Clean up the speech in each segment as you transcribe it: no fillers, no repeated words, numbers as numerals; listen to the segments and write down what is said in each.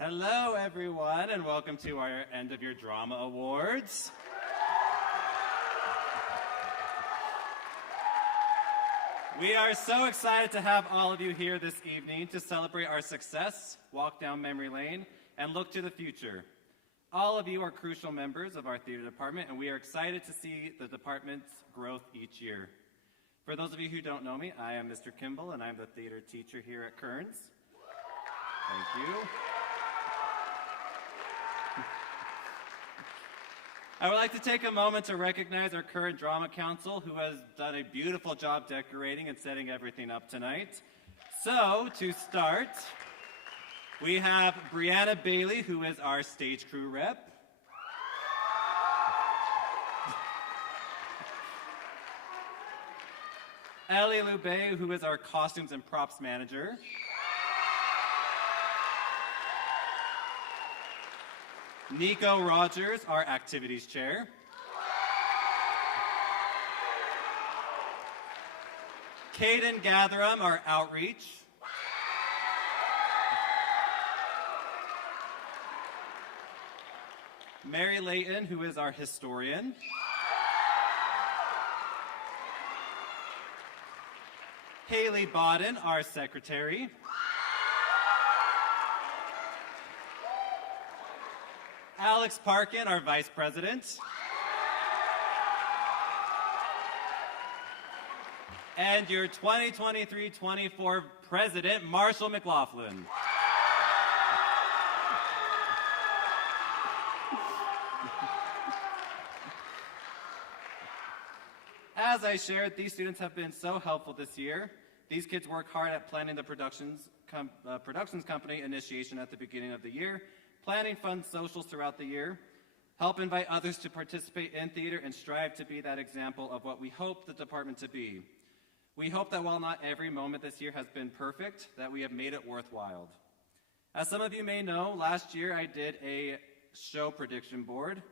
Hello, everyone, and welcome to our End of Year Drama Awards. We are so excited to have all of you here this evening to celebrate our success, walk down memory lane, and look to the future. All of you are crucial members of our theater department, and we are excited to see the department's growth each year. For those of you who don't know me, I am Mr. Kimball, and I'm the theater teacher here at Kearns. Thank you. I would like to take a moment to recognize our current drama council who has done a beautiful job decorating and setting everything up tonight. So, to start, we have Brianna Bailey, who is our stage crew rep. Ellie Lubey, who is our costumes and props manager. Nico Rogers, our activities chair. Caden Gatherum, our outreach. Mary Layton, who is our historian. Haley Bodden, our secretary. Alex Parkin, our vice president. And your 2023-24 president, Marshall McLaughlin. As I shared, these students have been so helpful this year. These kids work hard at planning the productions company initiation at the beginning of the year, planning fun socials throughout the year, help invite others to participate in theater, and strive to be that example of what we hope the department to be. We hope that while not every moment this year has been perfect, that we have made it worthwhile. As some of you may know, last year I did a show prediction board,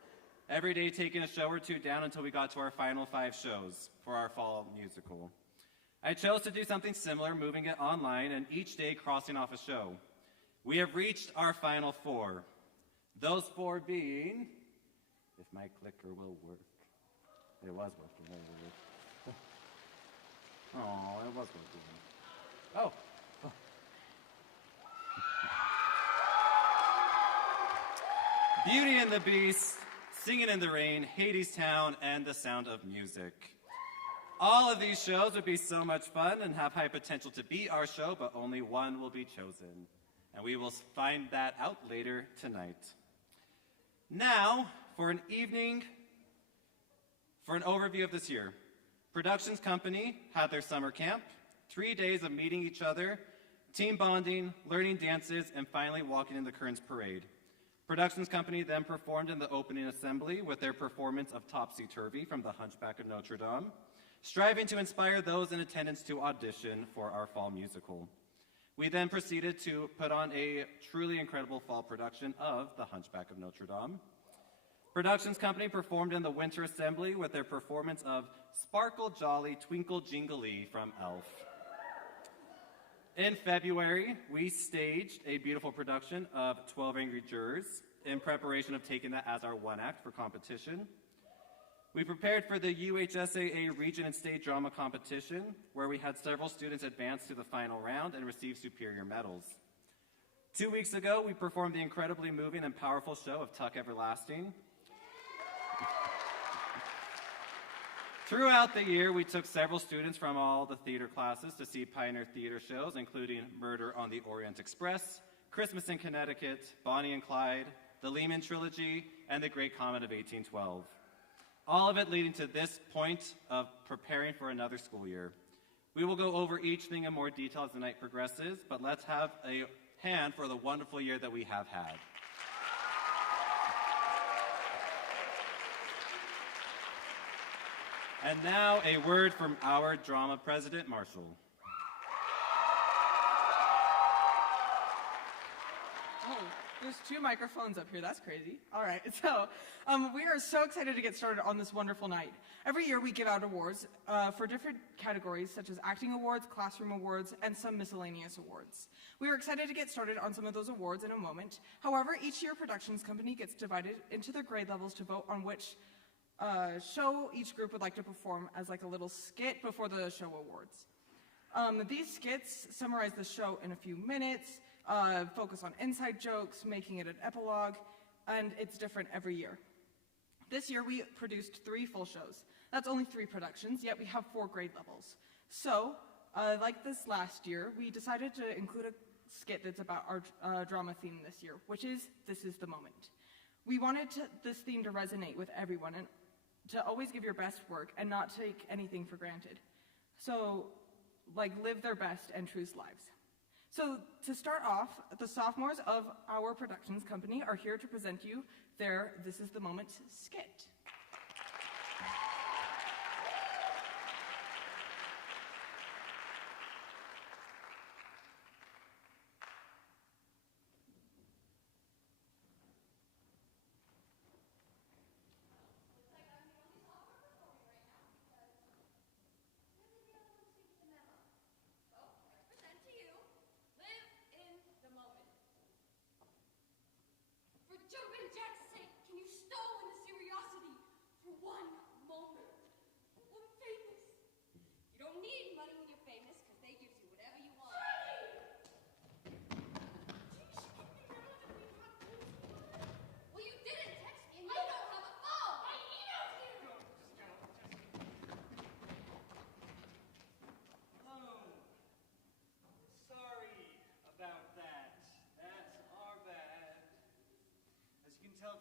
every day taking a show or two down until we got to our final 5 shows for our fall musical. I chose to do something similar, moving it online, and each day crossing off a show. We have reached our final 4. Those 4 being, if my clicker will work. It was working. Oh, it was working. Oh. Beauty and the Beast, Singing in the Rain, Hadestown, and The Sound of Music. All of these shows would be so much fun and have high potential to be our show, but only one will be chosen. And we will find that out later tonight. Now, for an overview of this year. Productions Company had their summer camp, 3 days of meeting each other, team bonding, learning dances, and finally walking in the Kearns Parade. Productions Company then performed in the opening assembly with their performance of Topsy-Turvy from The Hunchback of Notre Dame, striving to inspire those in attendance to audition for our fall musical. We then proceeded to put on a truly incredible fall production of The Hunchback of Notre Dame. Productions Company performed in the winter assembly with their performance of Sparkle Jolly Twinkle Jingly from Elf. In February, we staged a beautiful production of 12 Angry Jurors in preparation of taking that as our one act for competition. We prepared for the UHSAA Region and State Drama Competition, where we had several students advance to the final round and receive superior medals. 2 weeks ago, we performed the incredibly moving and powerful show of Tuck Everlasting. Throughout the year, we took several students from all the theater classes to see pioneer theater shows, including Murder on the Orient Express, Christmas in Connecticut, Bonnie and Clyde, the Lehman Trilogy, and The Great Comet of 1812. All of it leading to this point of preparing for another school year. We will go over each thing in more detail as the night progresses, but let's have a hand for the wonderful year that we have had. And now a word from our drama president, Marshall. Oh, there's 2 microphones up here. That's crazy. All right, so we are so excited to get started on this wonderful night. Every year we give out awards for different categories such as acting awards, classroom awards, and some miscellaneous awards. We are excited to get started on some of those awards in a moment. However, each year productions company gets divided into their grade levels to vote on which show each group would like to perform as like a little skit before the show awards. These skits summarize the show in a few minutes, focus on inside jokes, making it an epilogue, and it's different every year. This year we produced 3 full shows. That's only 3 productions, yet we have 4 grade levels. So, like this last year, we decided to include a skit that's about our drama theme this year, which is This Is the Moment. We wanted this theme to resonate with everyone and to always give your best work and not take anything for granted. So, like, live their best and truest lives. So, to start off, the sophomores of our productions company are here to present you their This Is the Moment skit.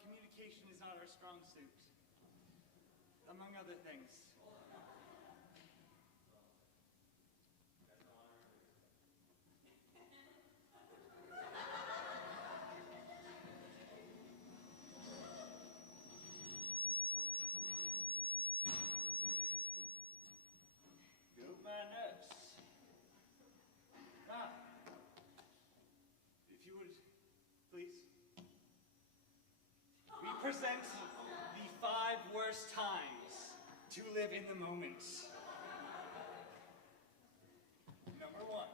Communication is not our strong suit, among other things. Go my nuts. Ah, if you would, please. We present the 5 worst times to live in the moment. Number 1.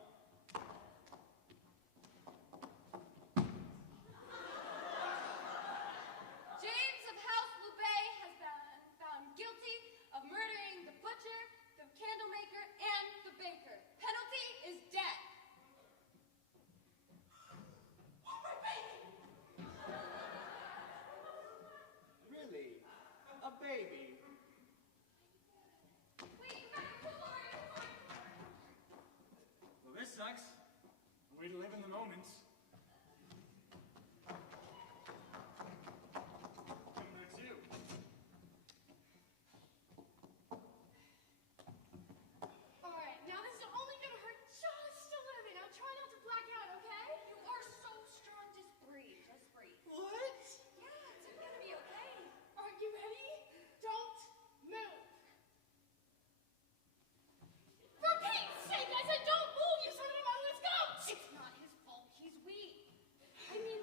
James of House LeBay has been found guilty of murdering the butcher, the candlemaker, and the baker. Penalty is death. Really? A baby? Wait, Well, this sucks. A way to live in the moment. Number 2. Alright, now this is only gonna hurt just a little bit. Now try not to black out, okay? You are so strong. Just breathe. Just breathe. What? Yeah, it's gonna be okay. Are you ready? Don't move. For Pete's sake, I said don't move. You son of a mother, let's go. It's not his fault. He's weak. I mean,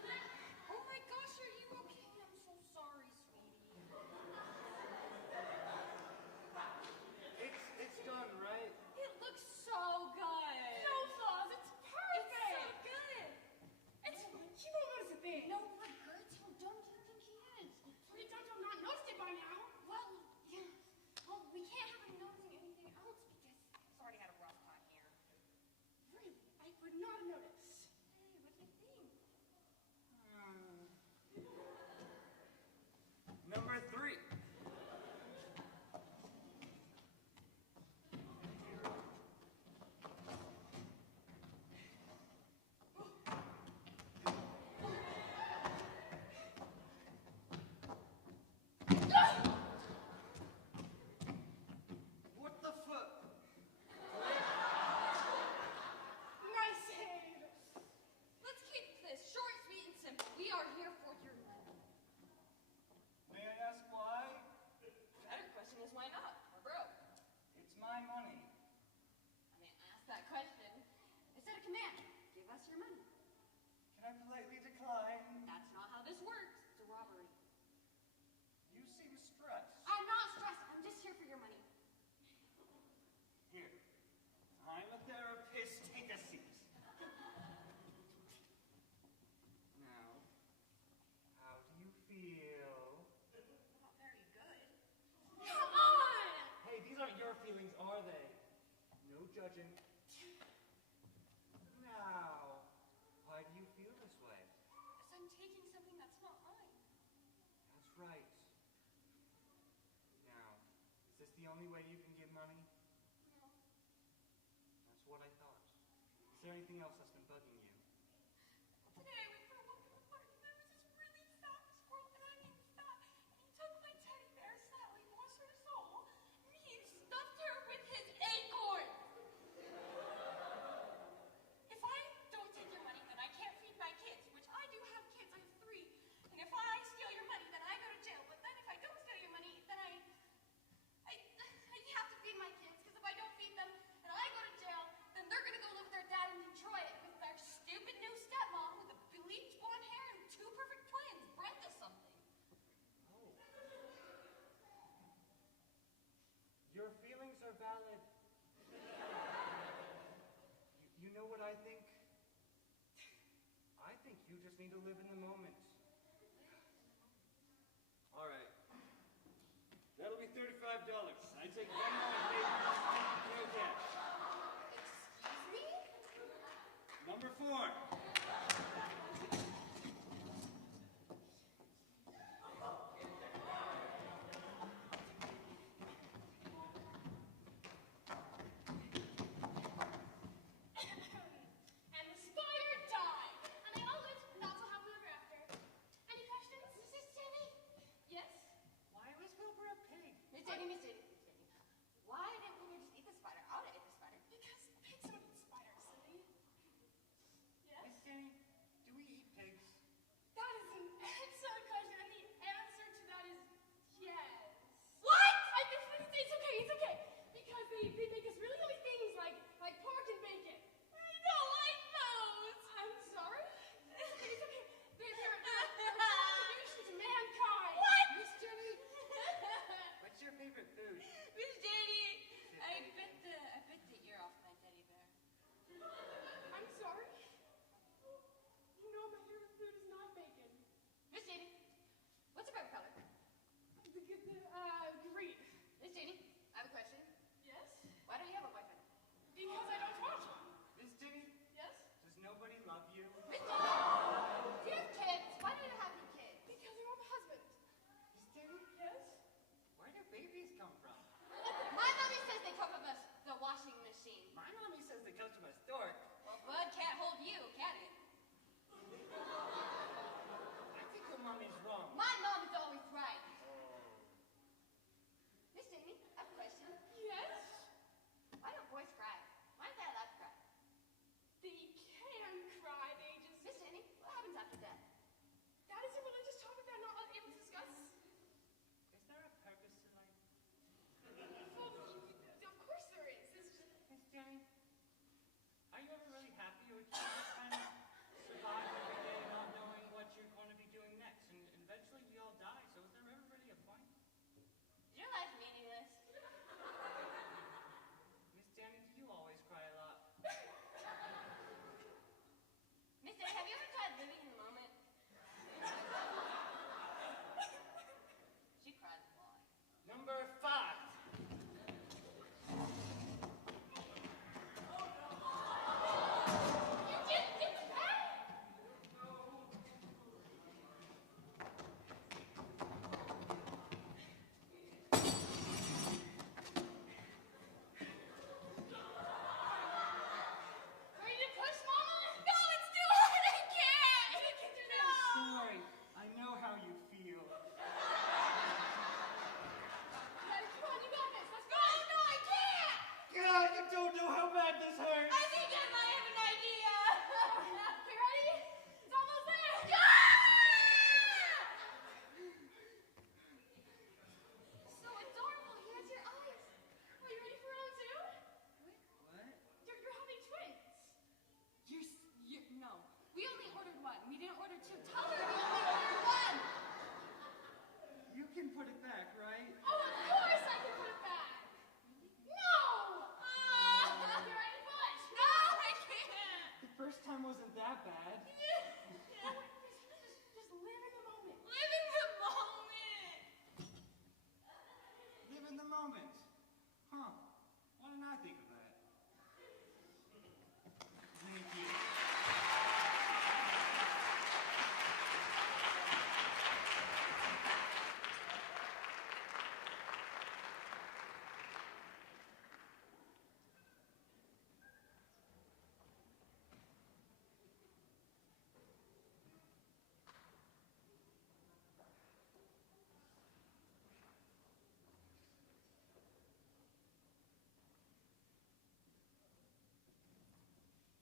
oh my gosh, are you okay? I'm so sorry, sweetie. It's done, right? It looks so good. No flaws. It's perfect. It's so good. He won't notice a thing. No, we're good. Don't you think he is? Please don't not noticed it by now. Well, yeah. Well, we can't have him noticing anything else because he's already had a rough time here. Really? I would not have noticed. Hey, what do you think? Number 3. What the fuck? Nice save. Let's keep this short, sweet, and simple. We are here for your money. May I ask why? Better question is why not? We're broke. It's my money. I mean, ask that question. I said a command. Give us your money. Can I politely decline. That's not how this works. It's a robbery. You seem stressed. I'm not stressed. I'm just here for your money. Here. I'm a therapist. Take a seat. Now, how do you feel? Not very good. Come on! Hey, these aren't your feelings, are they? No judging. Now, why do you feel this way? Because I'm taking something that's not mine. That's right. Now, is this the only way you can give money? No. That's what I thought. Is there anything else that's been bugging you? Today I went for a walk in the park and there was this really fat squirrel, and I mean fat, and he took my teddy bear, Sally, bless her soul, and he stuffed her with his acorn. If I don't take your money, then I can't feed my kids, which I do have kids, I have 3. And if I steal your money, then I go to jail. But then if I don't steal your money, then I have to feed my kids, because if I don't feed them and I go to jail, then they're going to go live with their dad in Detroit with their stupid new stepmom with a bleached blonde hair and 2 perfect twins, Brenda something. Oh. Your feelings are valid. You know what I think? I think you just need to live in the moment. All right. That'll be $35. I take one more paper, no cash. Excuse me? Number 4. And the spider died. And they all lived not so happily ever after. Any questions? Mrs. Jenny? Yes? Why was Wilbur a pig? Miss Jenny, Miss Jenny, Miss Jenny. Why didn't we just eat the spider? I would have ate the spider. Because pigs don't eat spiders, silly. Yeah?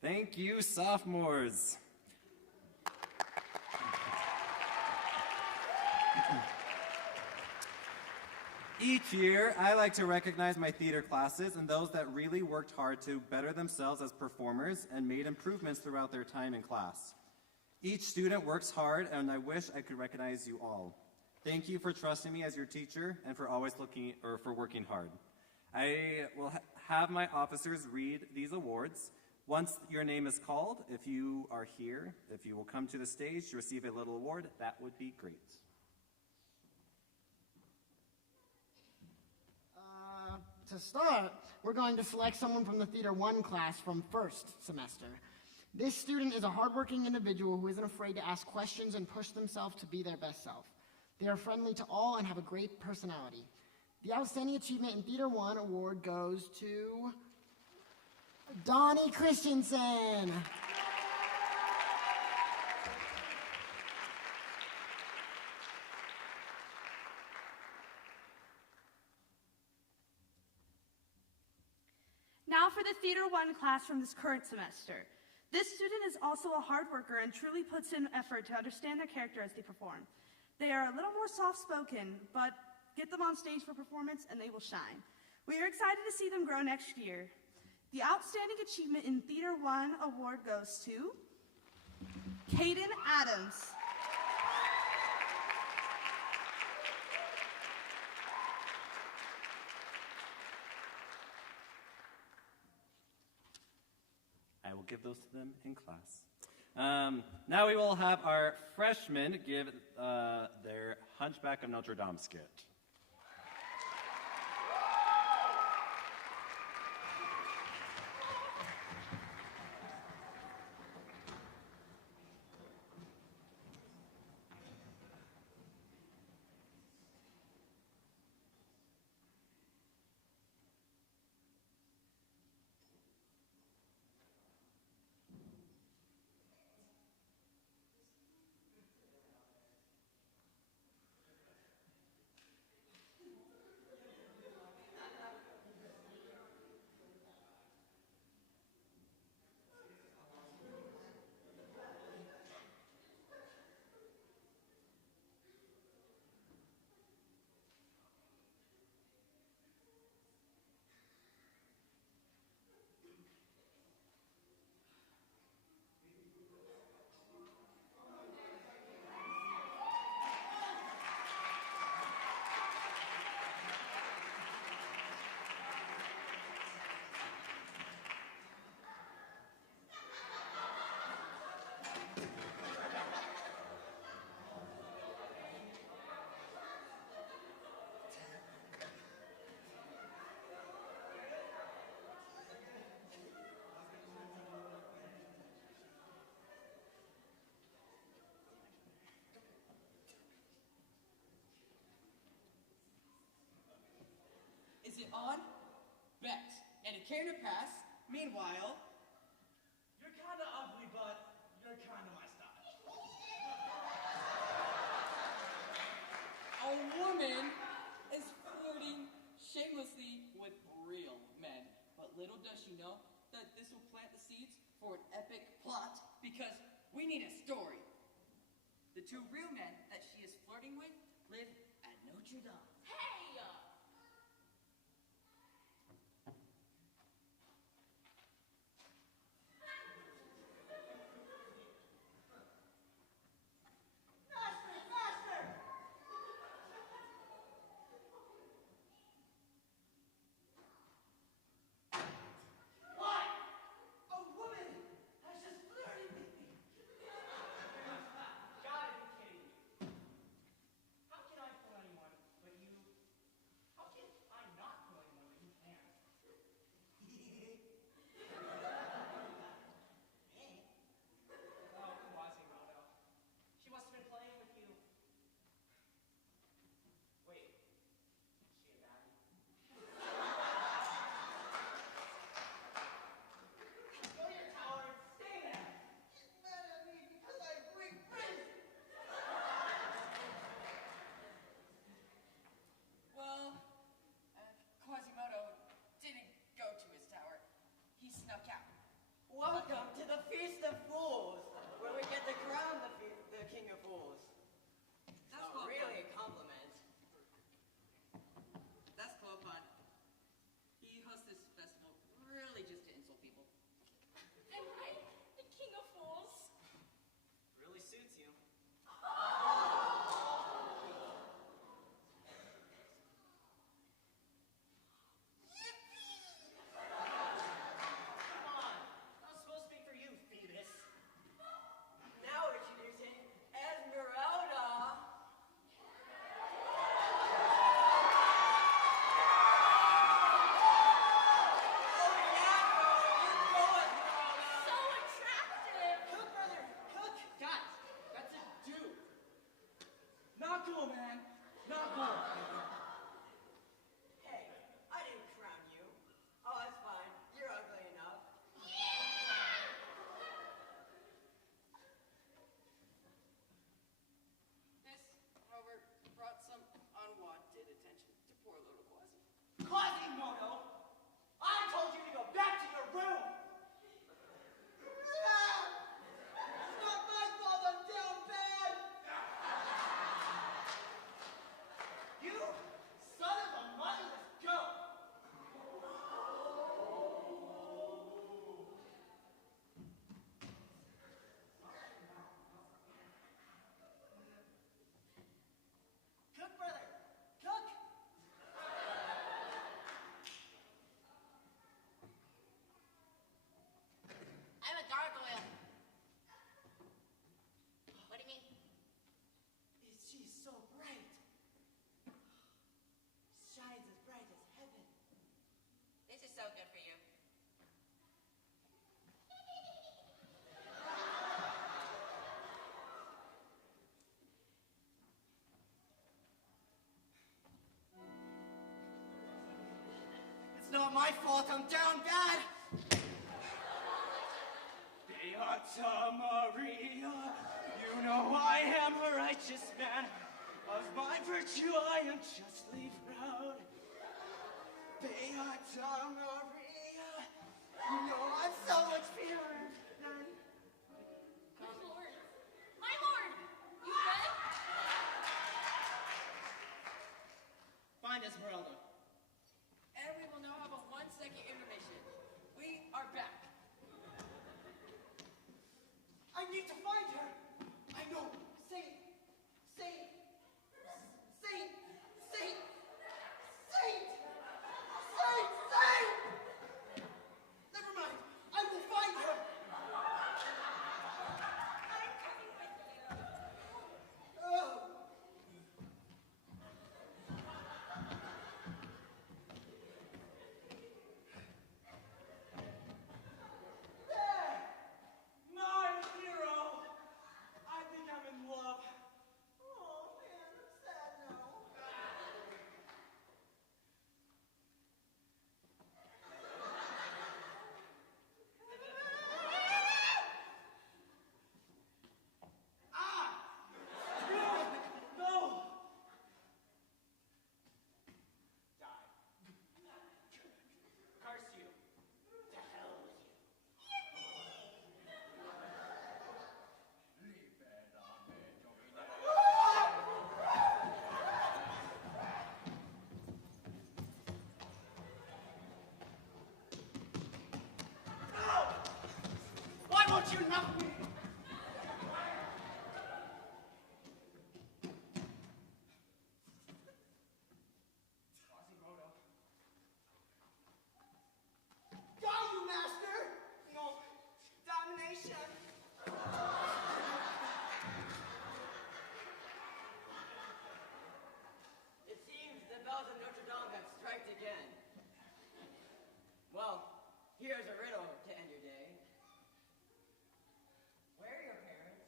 Thank you, sophomores. Each year, I like to recognize my theater classes and those that really worked hard to better themselves as performers and made improvements throughout their time in class. Each student works hard, and I wish I could recognize you all. Thank you for trusting me as your teacher and for always for working hard. I will have my officers read these awards. Once your name is called, if you are here, if you will come to the stage to receive a little award, that would be great. To start, we're going to select someone from the Theater 1 class from first semester. This student is a hardworking individual who isn't afraid to ask questions and push themselves to be their best self. They are friendly to all and have a great personality. The Outstanding Achievement in Theater 1 award goes to Donnie Christensen. Now for the Theater 1 class from this current semester. This student is also a hard worker and truly puts in effort to understand their character as they perform. They are a little more soft-spoken, but get them on stage for performance and they will shine. We are excited to see them grow next year. The Outstanding Achievement in Theater 1 award goes to Caden Adams. I will give those to them in class. Now we will have our freshmen give their Hunchback of Notre Dame skit. Is it on? Bet. And it came to pass. Meanwhile, you're kind of ugly, but you're kind of my style. A woman is flirting shamelessly with real men. But little does she know that this will plant the seeds for an epic plot because we need a story. The two real men that she is flirting with live at Notre Dame. not my fault I'm down bad. Beata Maria, you know I am a righteous man. Of my virtue I am justly proud. Beata Maria, you know I'm so much purer than... My lord! My lord! You read? Find Esmeralda. And we will now have a 1-second intermission. We are back. I need to find her. I know. Saint. Never mind. I will find her. I'm coming with you. Oh. There! My hero! I think I'm in love. Oh, man, I'm sad now. Ah! No! Die. Curse you. To hell with you. Why won't you knock me? Quasimodo. Go, you master! No. Domination. It seems the bells of Notre Dame have striked again. Well, here's a riddle to end your day. Where are your parents?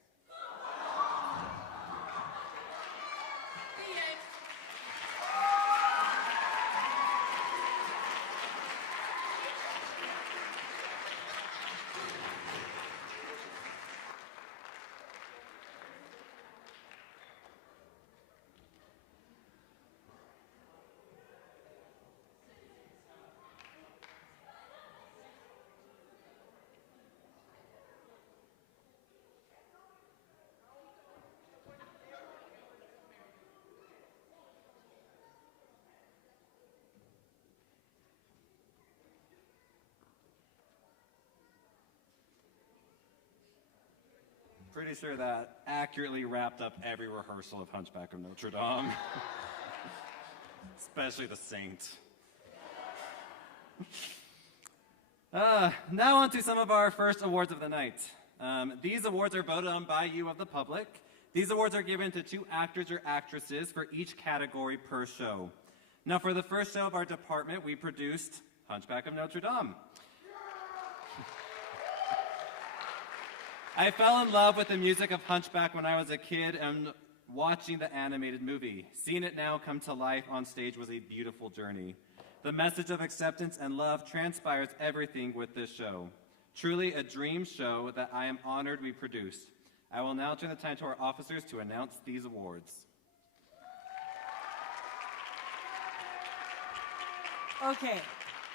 The end. Pretty sure that accurately wrapped up every rehearsal of Hunchback of Notre Dame. Especially the saint. Now on to some of our first awards of the night. These awards are voted on by you of the public. These awards are given to 2 actors or actresses for each category per show. Now for the first show of our department, we produced Hunchback of Notre Dame. I fell in love with the music of Hunchback when I was a kid and watching the animated movie. Seeing it now come to life on stage was a beautiful journey. The message of acceptance and love transpires everything with this show. Truly a dream show that I am honored we produced. I will now turn the time to our officers to announce these awards. Okay,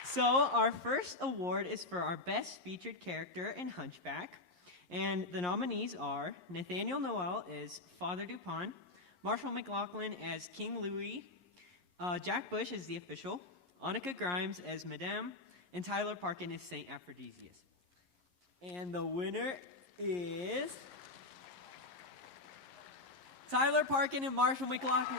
so our first award is for our best featured character in Hunchback. And the nominees are Nathaniel Noel as Father Dupont, Marshall McLaughlin as King Louis, Jack Bush as the official, Annika Grimes as Madame, and Tyler Parkin as Saint Aphrodisias. And the winner is Tyler Parkin and Marshall McLaughlin.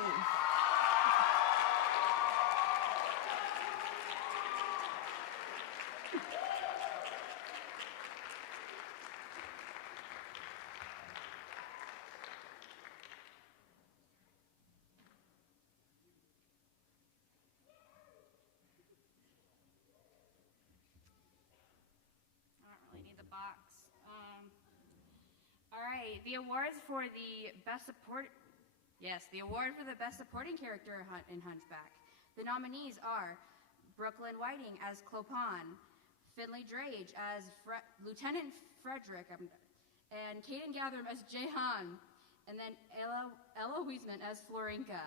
The awards for the best support, the award for the best supporting character in Hunchback. The nominees are Brooklyn Whiting as Clopin, Finley Drage as Lieutenant Frederick, and Kaden Gathram as Jehan, and then Ella Wiesman as Florinka.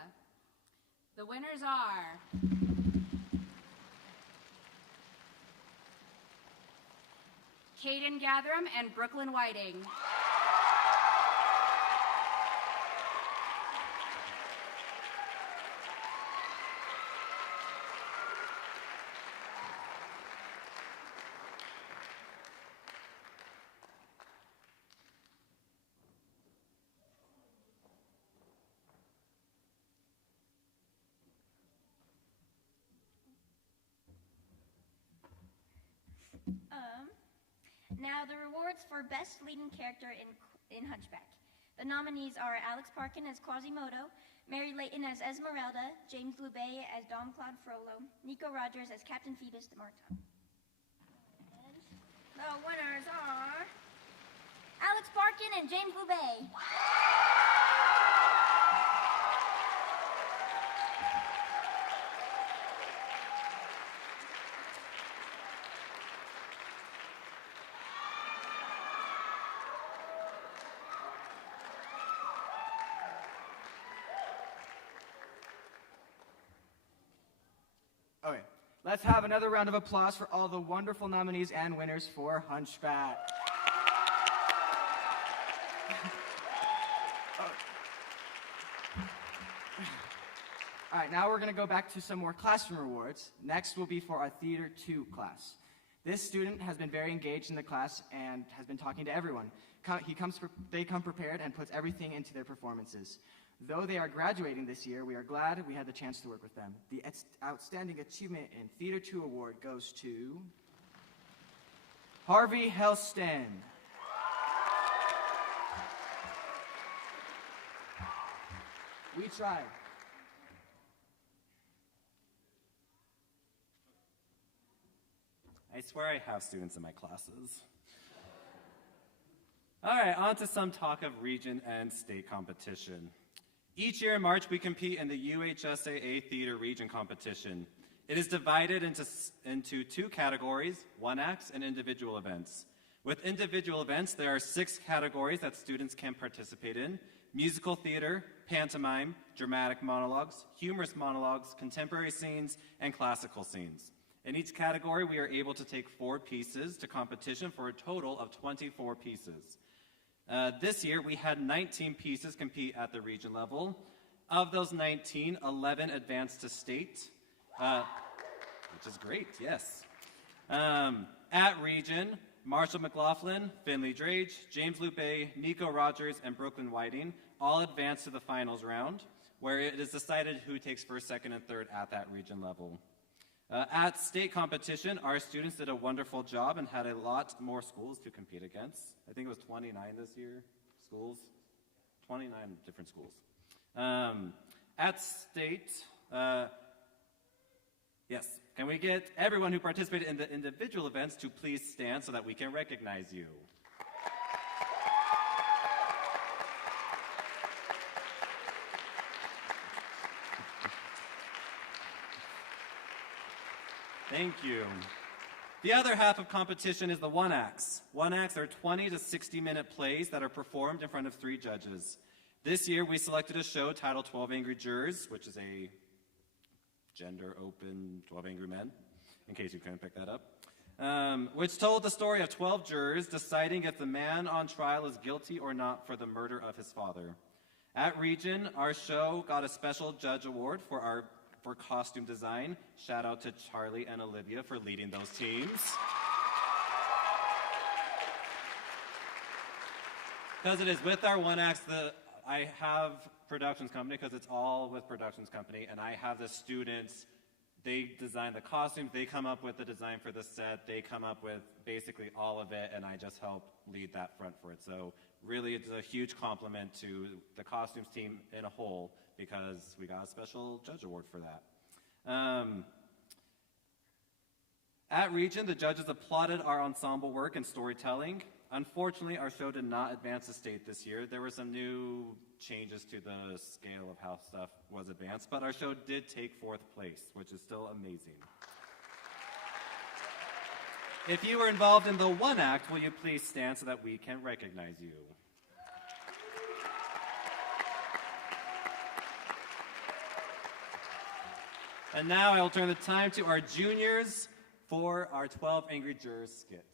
The winners are Kaden Gathram and Brooklyn Whiting. Now the rewards for Best Leading Character in Hunchback. The nominees are Alex Parkin as Quasimodo, Mary Layton as Esmeralda, James Lubey as Dom Claude Frollo, Nico Rogers as Captain Phoebus de Martin. The winners are Alex Parkin and James Lubey. Okay, let's have another round of applause for all the wonderful nominees and winners for Hunchback. All right, now we're going to go back to some more classroom awards. Next will be for our Theater 2 class. This student has been very engaged in the class and has been talking to everyone. They come prepared and puts everything into their performances. Though they are graduating this year, we are glad we had the chance to work with them. The Outstanding Achievement in Theater 2 award goes to Harvey Helston. We tried. I swear I have students in my classes. All right, on to some talk of region and state competition. Each year in March, we compete in the UHSAA Theater Region Competition. It is divided into two categories, one acts and individual events. With individual events, there are 6 categories that students can participate in: musical theater, pantomime, dramatic monologues, humorous monologues, contemporary scenes, and classical scenes. In each category, we are able to take 4 pieces to competition for a total of 24 pieces. This year, we had 19 pieces compete at the region level. Of those 19, 11 advanced to state, which is great, yes. At region, Marshall McLaughlin, Finley Drage, James Lubey, Nico Rogers, and Brooklyn Whiting all advanced to the finals round, where it is decided who takes first, second, and third at that region level. At state competition, our students did a wonderful job and had a lot more schools to compete against. I think it was 29 this year, schools, 29 different schools. At state, yes, can we get everyone who participated in the individual events to please stand so that we can recognize you? Thank you. The other half of competition is the one-acts. One-acts are 20 to 60-minute plays that are performed in front of 3 judges. This year, we selected a show titled 12 Angry Jurors, which is a gender-open 12 Angry Men, in case you couldn't pick that up, which told the story of 12 jurors deciding if the man on trial is guilty or not for the murder of his father. At Region, our show got a special judge award for costume design. Shout out to Charlie and Olivia for leading those teams. Because it is with our one acts, I have productions company, because it's all with productions company, and I have the students, they design the costumes, they come up with the design for the set, they come up with basically all of it, and I just help lead that front for it. So really it's a huge compliment to the costumes team in a whole, because we got a special judge award for that. At Region, the judges applauded our ensemble work and storytelling. Unfortunately, our show did not advance to state this year. There were some new changes to the scale of how stuff was advanced, but our show did take 4th place, which is still amazing. If you were involved in the one act, will you please stand so that we can recognize you? And now I will turn the time to our juniors for our 12 Angry Jurors skit.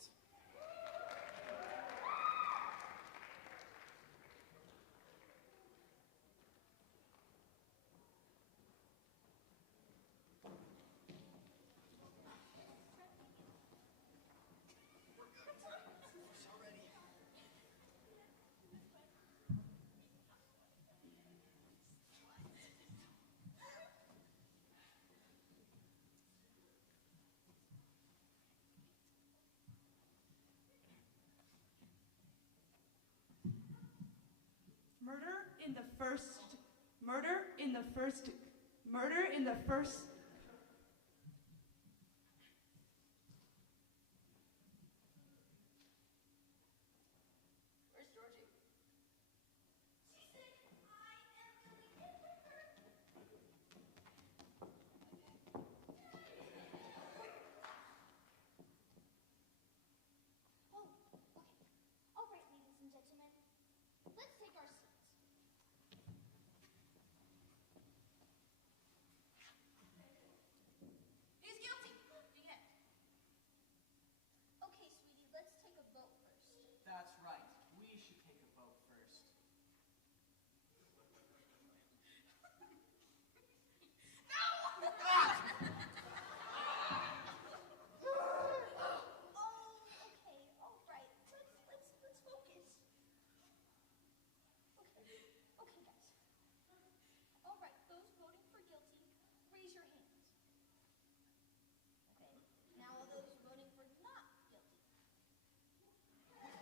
Murder in the first. Where's Georgie? She's sick. Oh, okay. All right, ladies and gentlemen. Let's take our seats. He's guilty. The end. Okay, sweetie, let's take a vote first. That's right. We should take a vote first. Oh, okay, all right. Let's focus. Okay, guys. All right, those voting for guilty, raise your hands. Okay. Now all those voting for not guilty.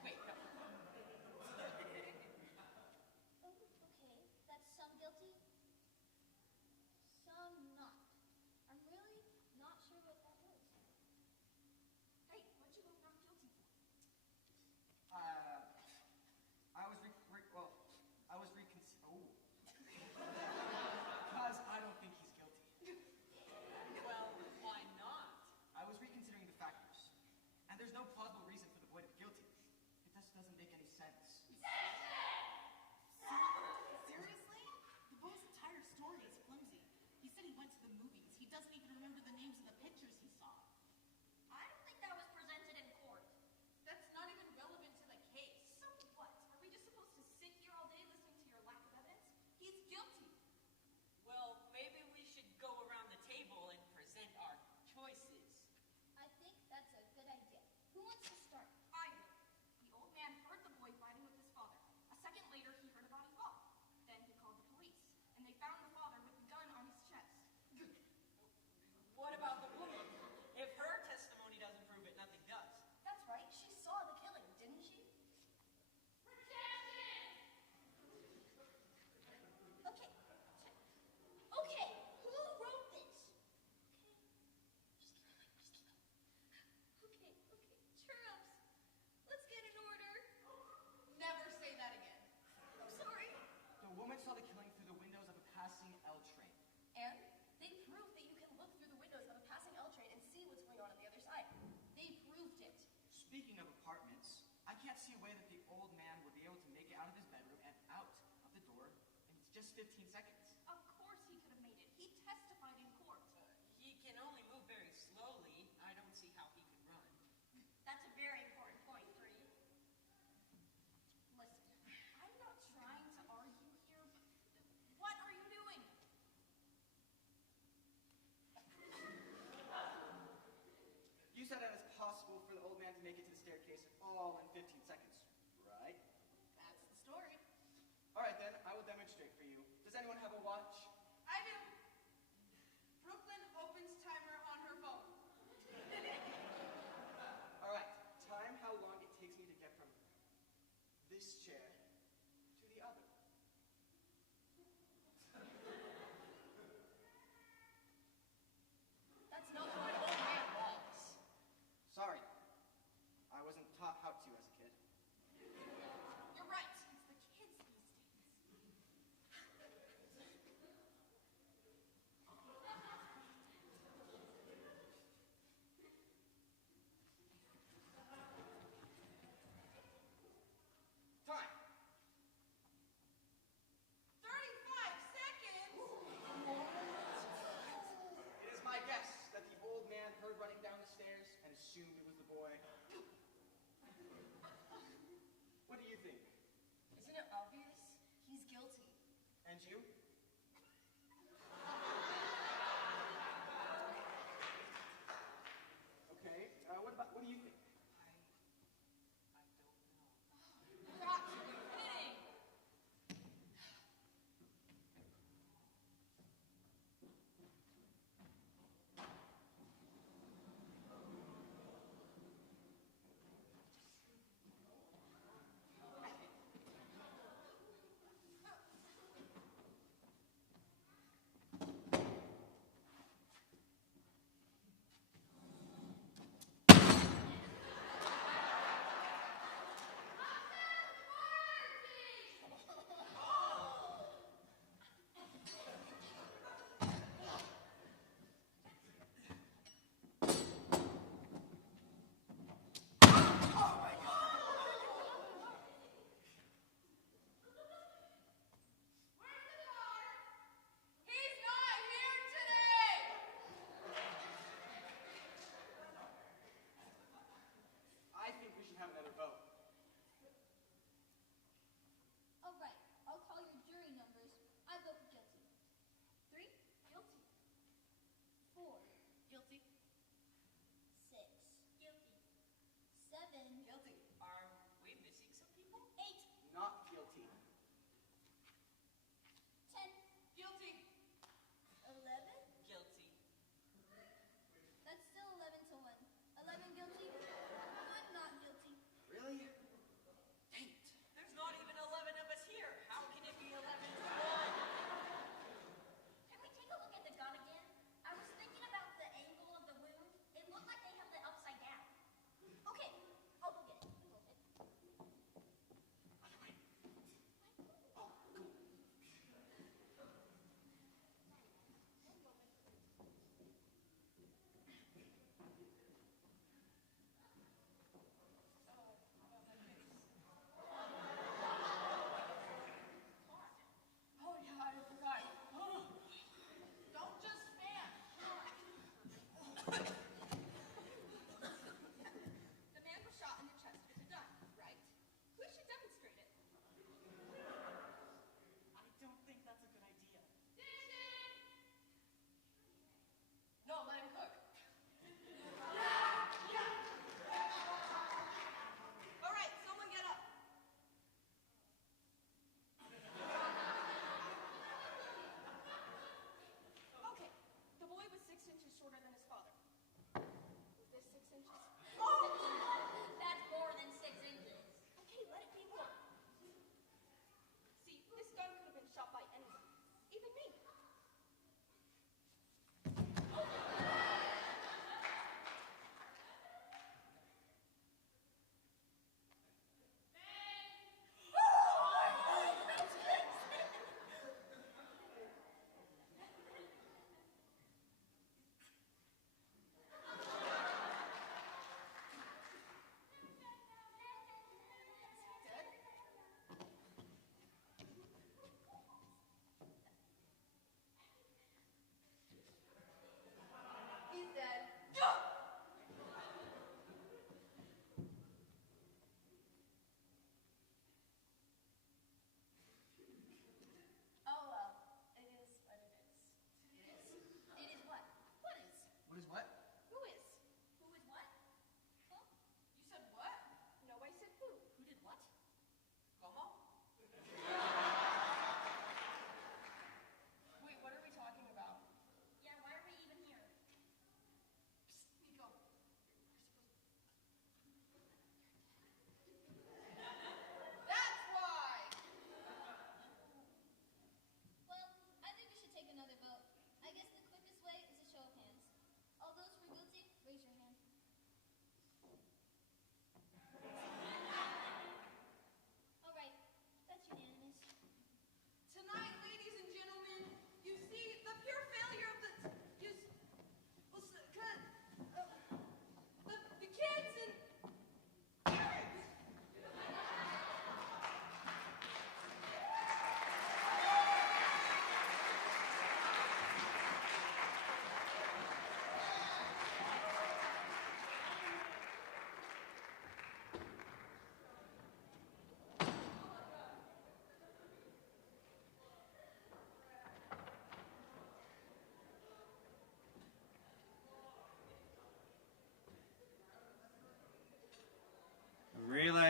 Wait, no. Oh, okay. That's some guilty, some not. I'm really not sure what that is. Hey, what'd you vote not guilty for? Because I don't think he's guilty. Well, why not? I was reconsidering the factors, and there's no plausible reason for the boy to be guilty. It just doesn't make any sense. Seriously? The boy's entire story is flimsy. He said he went to the movies. He doesn't even remember the names of the pictures he saw. I don't think that was presented in court. That's not even relevant to the case. So what? Are we just supposed to sit here all day listening to your lack of evidence? He's guilty. Well, maybe we should go around the table and present our choices. I think that's a good idea. Who wants to start? I will. The old man heard the boy fighting with his father. A second later, he heard a body fall. Then he called the police, and they found the father with a gun on his chest. What about the woman? If her testimony doesn't prove it, nothing does. That's right. She saw the killing, didn't she? Okay. Okay. Who wrote this? Okay. Chirps. Let's get in order. Never say that again. I'm sorry. The woman saw the killing through the windows of a passing L train. And they proved that you can look through the windows of a passing L train and see what's going on the other side. They proved it. Speaking of apartments, I can't see a way that the old man would be able to make it out of his bedroom and out of the door in just 15 seconds. Of course he could have made it. He testified in court. He can only move very slowly. I don't see how he could run. That's a very important point, 3. Listen, I'm not trying to argue here, but what are you doing? You said that it's possible for the old man to make it to the staircase all in 15 seconds, right? That's the story. All right, then, I will demonstrate for you. Does anyone have a watch? I do. Brooklyn opens timer on her phone. All right, time how long it takes me to get from this chair to the other. That's not how an old man walks. Sorry, I wasn't taught how to as a kid. You're right. It's the kids these days. you? Okay, what do you think? Perhaps you've been kidding.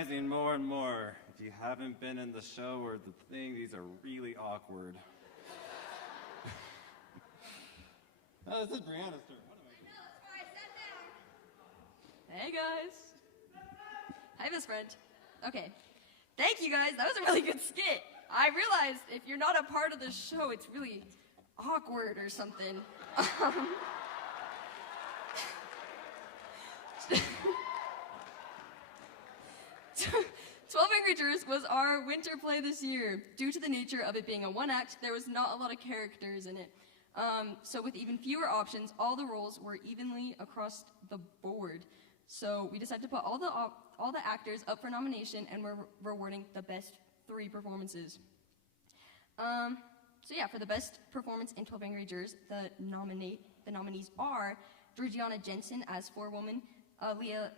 realizing more and more, if you haven't been in the show or the thing, these are really awkward. Oh, this is Brianna's turn. What am I doing? I know, that's why I sat down. Hey, guys. Hi, best friend. Okay. Thank you, guys. That was a really good skit. I realized if you're not a part of the show, it's really awkward or something. 12 Angry Jurors was our winter play this year. Due to the nature of it being a one act, there was not a lot of characters in it. So with even fewer options, all the roles were evenly across the board. So we decided to put all the actors up for nomination, and we're rewarding the best 3 performances. So yeah, for the best performance in 12 Angry Jurors, the nominees are Georgiana Jensen as Forewoman, Leah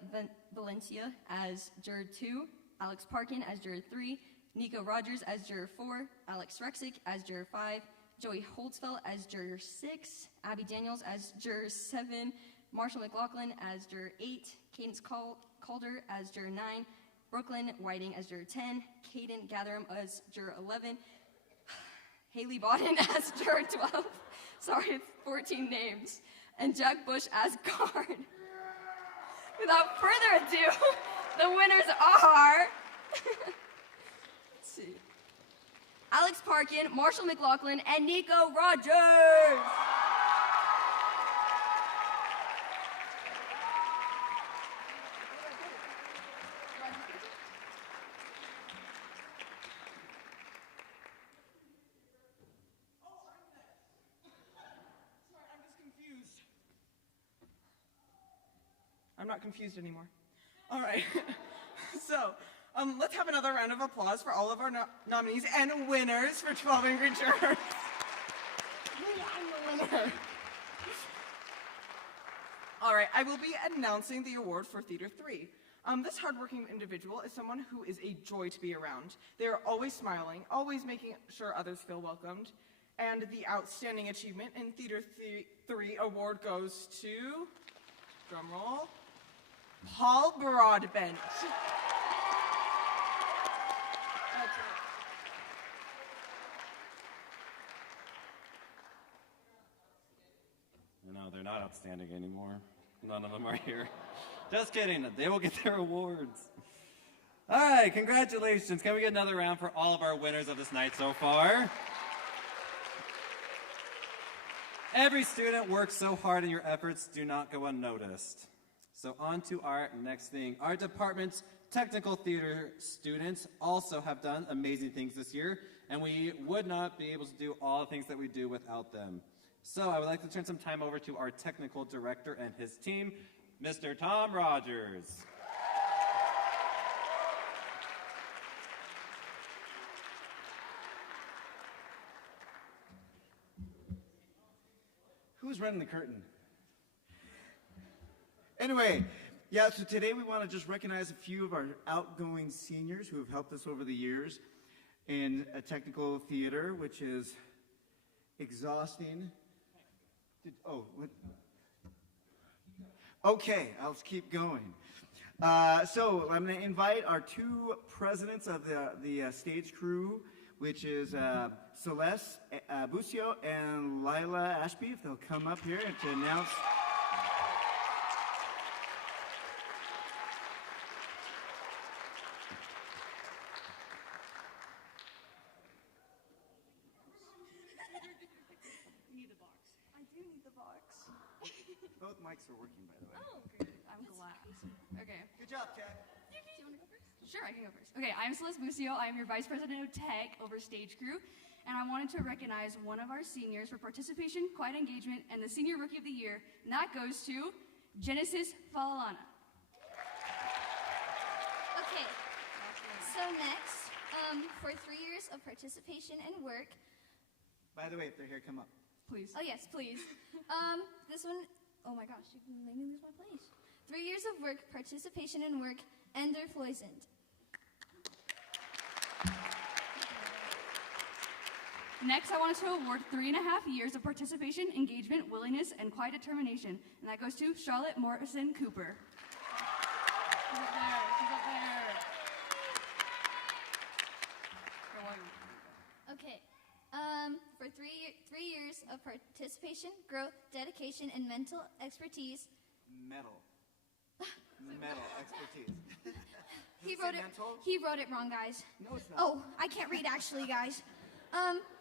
Valencia as Juror 2, Alex Parkin as Juror 3, Nico Rogers as Juror 4, Alex Rexick as Juror 5, Joey Holtzfeld as Juror 6, Abby Daniels as Juror 7, Marshall McLaughlin as Juror 8, Cadence Calder as Juror 9, Brooklyn Whiting as Juror 10, Caden Gatherum as Juror 11, Haley Bodden as Juror 12, sorry, it's 14 names, and Jack Bush as guard. Without further ado, the winners are, let's see, Alex Parkin, Marshall McLaughlin, and Nico Rogers. I'm not confused anymore. All right. So, let's have another round of applause for all of our nominees and winners for 12 Angry Jurors. I'm the winner. All right, I will be announcing the award for Theater 3. This hardworking individual is someone who is a joy to be around. They are always smiling, always making sure others feel welcomed. And the Outstanding Achievement in Theater 3 award goes to, drumroll, Paul Broadbent. No, they're not outstanding anymore. None of them are here. Just kidding. They will get their awards. All right, congratulations. Can we get another round for all of our winners of this night so far? Every student works so hard and your efforts do not go unnoticed. So on to our next thing. Our department's technical theater students also have done amazing things this year, and we would not be able to do all the things that we do without them. So I would like to turn some time over to our technical director and his team, Mr. Tom Rogers. Who's running the curtain? Anyway, yeah, so today we want to just recognize a few of our outgoing seniors who have helped us over the years in a technical theater, which is exhausting. Okay, I'll keep going. So I'm going to invite our 2 presidents of the stage crew, which is Celeste Bucio and Lila Ashby, if they'll come up here to announce. Both mics are working, by the way. Oh, good. I'm glad. Okay. Good job, Kat. Do you want to go first? Sure, I can go first. Okay, I'm Celeste Bucio. I am your Vice President of Tech over Stage Crew, and I wanted to recognize one of our seniors for participation, quiet engagement, and the Senior Rookie of the Year, and that goes to Genesis Falalana. Okay, so next, for 3 years of participation and work. By the way, if they're here, come up. Please. Oh, yes, please. This one, oh my gosh, you made me lose my place. 3 years of work, participation and work, Ender Floysand. Next, I wanted to award 3.5 years of participation, engagement, willingness, and quiet determination, and that goes to Charlotte Morrison Cooper. She's up there. She's up there. of participation, growth, dedication, and mental expertise. Metal. Metal expertise. He Does it wrote say it. mental? He wrote it wrong, guys. No, it's not. Oh, I can't read actually, guys.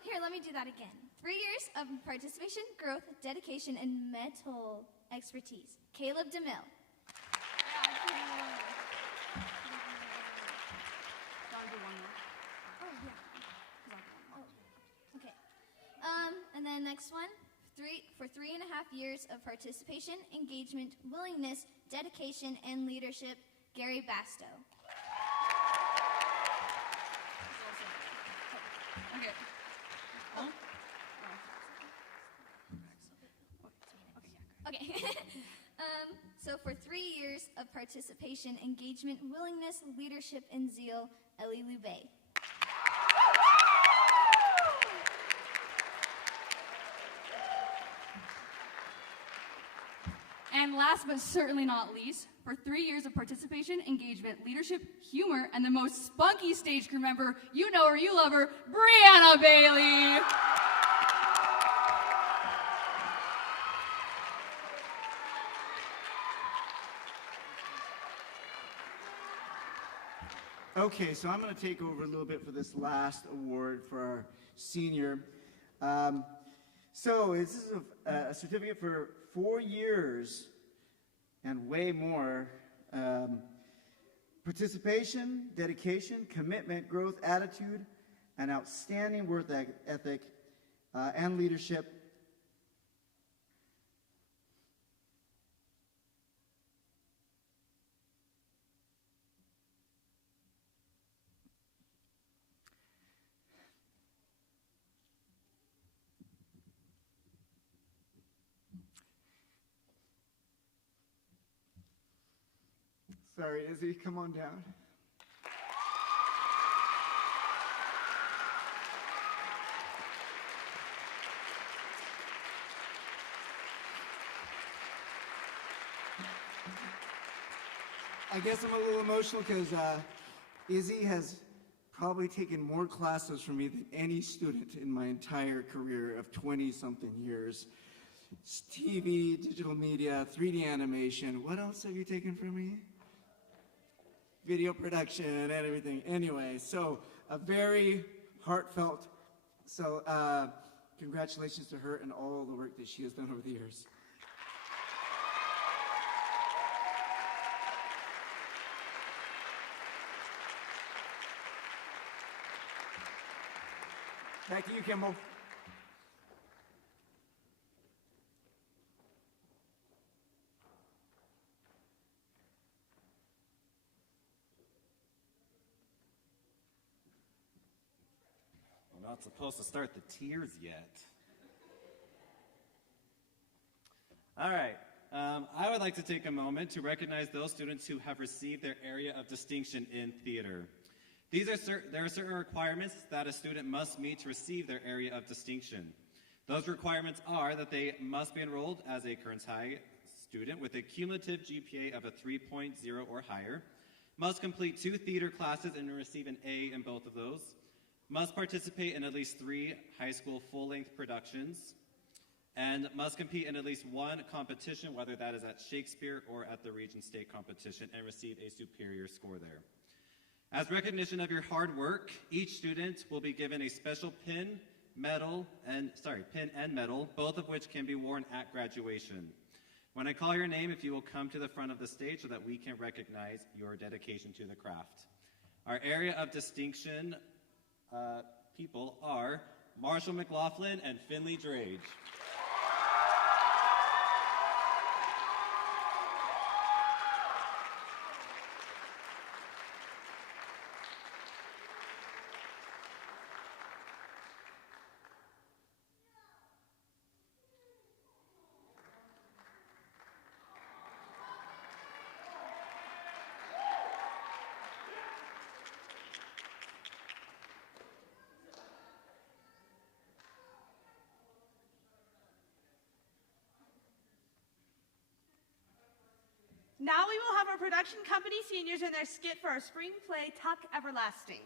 Here, let me do that again. 3 years of participation, growth, dedication, and mental expertise. Caleb DeMille. Okay. And then next one, for 3.5 years of participation, engagement, willingness, dedication, and leadership, Gary Basto. Okay. Okay. So for 3 years of participation, engagement, willingness, leadership, and zeal, Ellie Lubey. And last but certainly not least, for 3 years of participation, engagement, leadership, humor, and the most spunky stage crew member, you know her, you love her, Brianna Bailey. Okay, so I'm going to take over a little bit for this last award for our senior. So this is a certificate for 4 years and way more. Participation, dedication, commitment, growth, attitude, and outstanding work ethic and leadership. Sorry, Izzy, come on down. I guess I'm a little emotional because Izzy has probably taken more classes from me than any student in my entire career of 20-something years. It's TV, digital media, 3D animation. What else have you taken from me? Video production and everything. Anyway, so a very heartfelt, congratulations to her and all the work that she has done over the years. Back to you, Kimball. I'm not supposed to start the tears yet. All right. I would like to take a moment to recognize those students who have received their area of distinction in theater. There are certain requirements that a student must meet to receive their area of distinction. Those requirements are that they must be enrolled as a Kearns High student with a cumulative GPA of a 3.0 or higher, must complete 2 theater classes and receive an A in both of those, must participate in at least 3 high school full-length productions, and must compete in at least 1 competition, whether that is at Shakespeare or at the Region State competition, and receive a superior score there. As recognition of your hard work, each student will be given a special pin and medal, both of which can be worn at graduation. When I call your name, if you will come to the front of the stage so that we can recognize your dedication to the craft. Our area of distinction people are Marshall McLaughlin and Finley Drage. Now we will have our production company seniors in their skit for our spring play, Tuck Everlasting.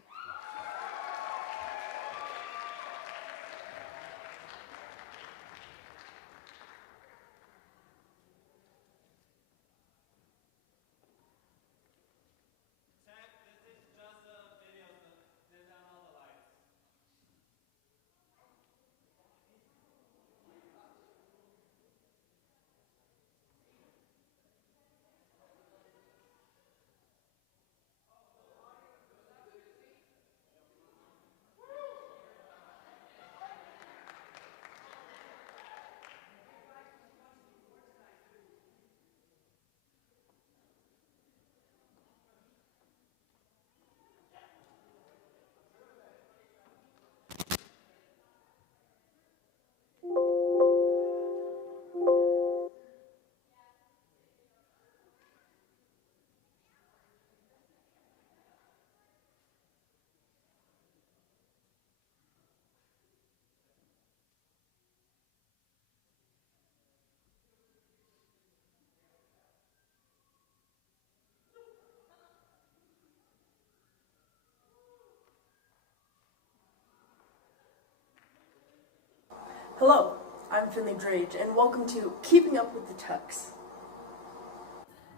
Hello, I'm Finley Drage, and welcome to Keeping Up with the Tux.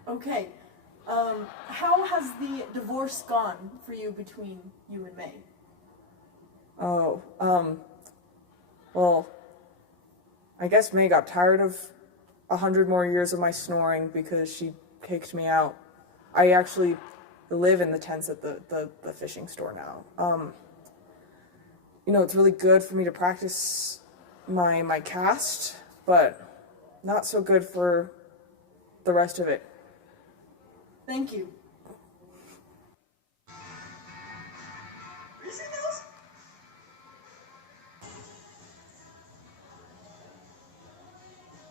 Okay, how has the divorce gone for you between you and May? Oh, well, I guess May got tired of 100 more years of my snoring because she kicked me out. I actually live in the tents at the fishing store now. You know, it's really good for me to practice my cast, but not so good for the rest of it. Thank you.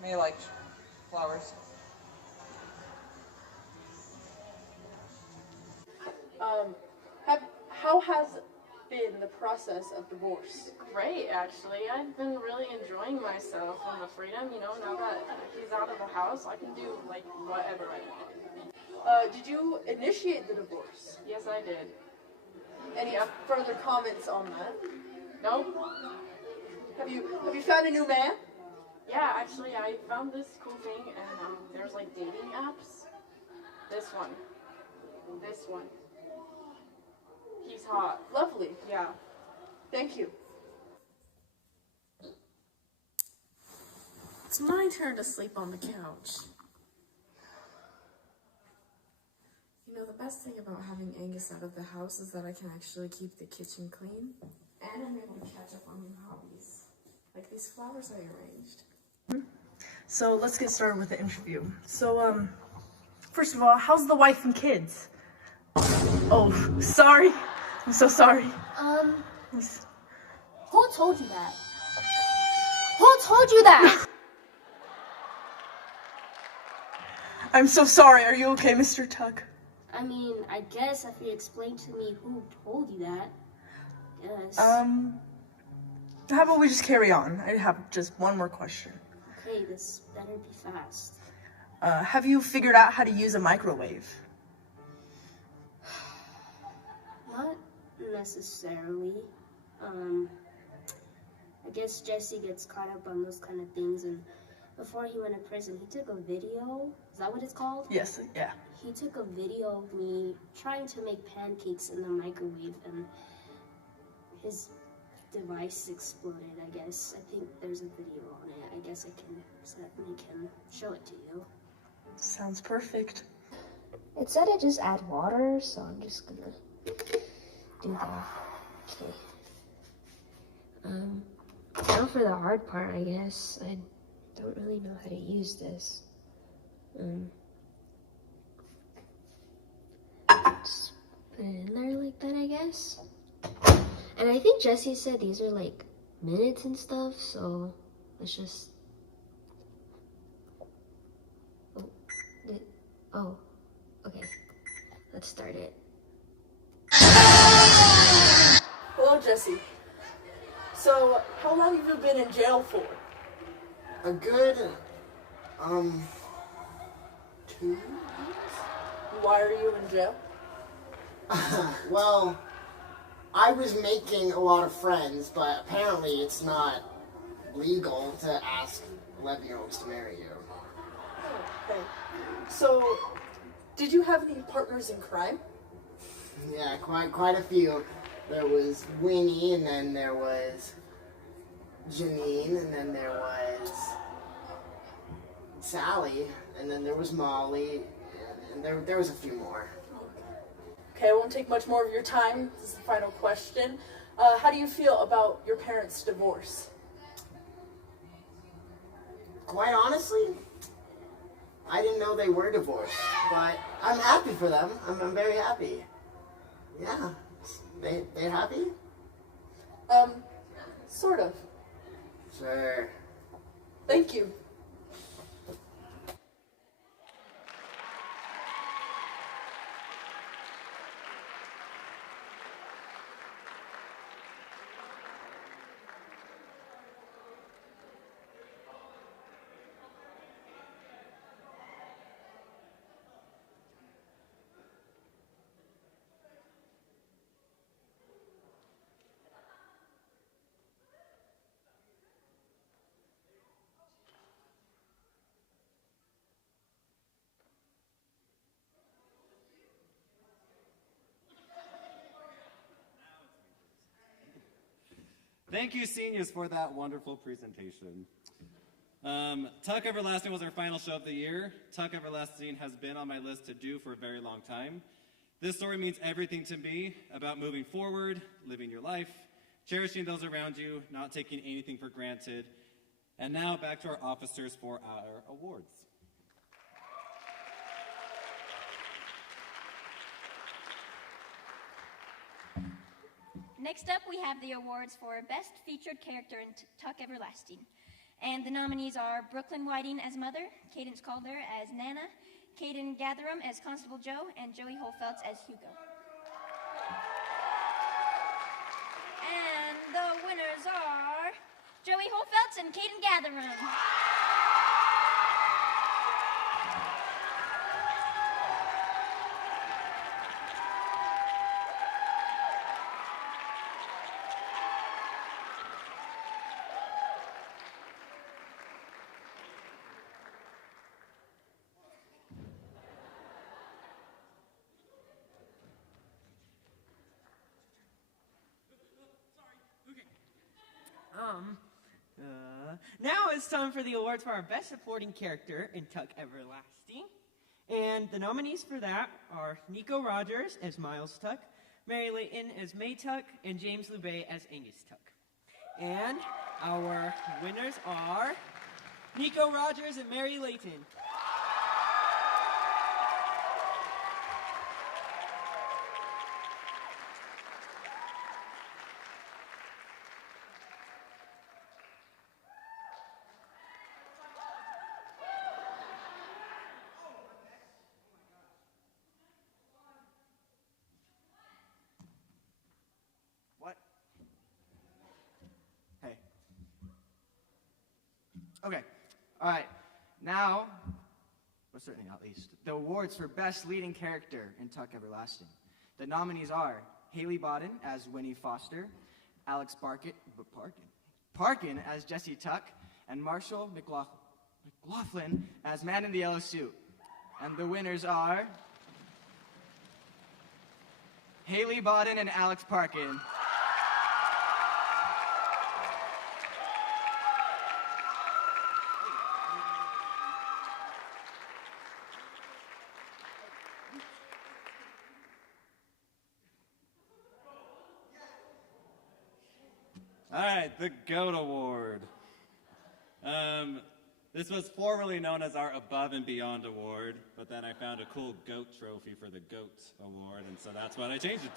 May liked flowers. How has been the process of divorce? Great, actually. I've been really enjoying myself and the freedom, now that he's out of the house, I can do, whatever I want. Did you initiate the divorce? Yes, I did. Any further comments on that? Nope. Have you found a new man? Yeah, actually, I found this cool thing, and there's, dating apps. This one. This one. He's hot. Lovely. Yeah. Thank you. It's my turn to sleep on the couch. The best thing about having Angus out of the house is that I can actually keep the kitchen clean, and I'm able to catch up on new hobbies, like these flowers I arranged. So let's get started with the interview. So, first of all, how's the wife and kids? Oh, sorry. I'm so sorry. Who told you that? Who told you that? I'm so sorry. Are you okay, Mr. Tuck? I mean, I guess if you explain to me who told you that, yes. How about we just carry on? I have just one more question. Okay, this better be fast. Have you figured out how to use a microwave? Not necessarily. I guess Jesse gets caught up on those kind of things, and before he went to prison, he took a video. Is that what it's called? Yes, yeah. He took a video of me trying to make pancakes in the microwave, and his device exploded, I guess. I think there's a video on it. I guess I can make him show it to you. Sounds perfect. It said I just add water, so I'm just gonna do that. Okay. Now for the hard part, I guess. I don't really know how to use this. Just put it in there like that, I guess. And I think Jesse said these are like minutes and stuff, so let's just... Oh, okay. Let's start it. Hello, Jesse. So, how long have you been in jail for? A good, 2 weeks? Why are you in jail? Well, I was making a lot of friends, but apparently it's not legal to ask 11-year-olds to marry you. Okay. So, did you have any partners in crime? Yeah, quite a few. There was Winnie, and then there was Janine, and then there was Sally, and then there was Molly, and there was a few more. Okay, I won't take much more of your time. This is the final question. How do you feel about your parents' divorce? Quite honestly, I didn't know they were divorced, but I'm happy for them. I'm very happy. Yeah. They're happy? Sort of. Sure. Thank you. Thank you, seniors, for that wonderful presentation. Tuck Everlasting was our final show of the year. Tuck Everlasting has been on my list to do for a very long time. This story means everything to me about moving forward, living your life, cherishing those around you, not taking anything for granted. And now back to our officers for our awards. Next up, we have the awards for Best Featured Character in Tuck Everlasting. And the nominees are Brooklyn Whiting as Mother, Cadence Calder as Nana, Caden Gatherum as Constable Joe, and Joey Holfeltz as Hugo. And the winners are Joey Holfeltz and Caden Gatherum. Now it's time for the awards for our Best Supporting Character in Tuck Everlasting. And the nominees for that are Nico Rogers as Miles Tuck, Mary Layton as May Tuck, and James Lubay as Angus Tuck. And our winners are Nico Rogers and Mary Layton. Okay, all right. Now, but certainly not least, the awards for Best Leading Character in Tuck Everlasting. The nominees are Haley Bodden as Winnie Foster, Alex Parkin as Jesse Tuck, and Marshall McLaughlin as Man in the Yellow Suit. And the winners are Haley Bodden and Alex Parkin. All right, the GOAT Award. This was formerly known as our Above and Beyond Award, but then I found a cool GOAT trophy for the GOAT Award, and so that's what I changed it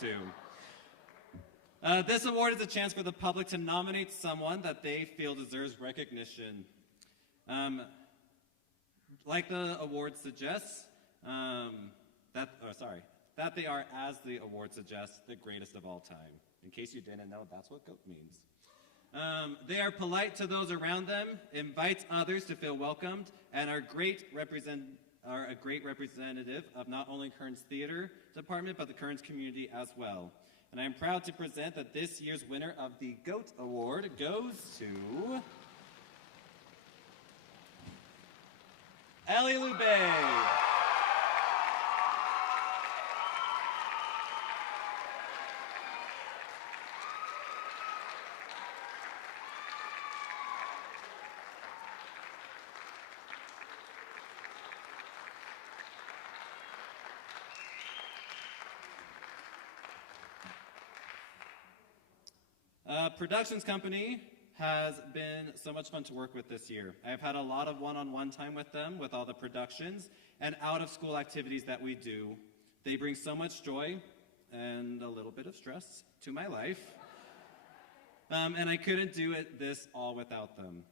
to. This award is a chance for the public to nominate someone that they feel deserves recognition. Like the award suggests, that they are, as the award suggests, the greatest of all time. In case you didn't know, that's what GOAT means. They are polite to those around them, invite others to feel welcomed, and are a great representative of not only Kearns Theater Department, but the Kearns community as well. And I am proud to present that this year's winner of the GOAT Award goes to Ellie Lubay. Productions company has been so much fun to work with this year. I've had a lot of one-on-one time with them with all the productions and out-of-school activities that we do. They bring so much joy and a little bit of stress to my life. And I couldn't do this all without them.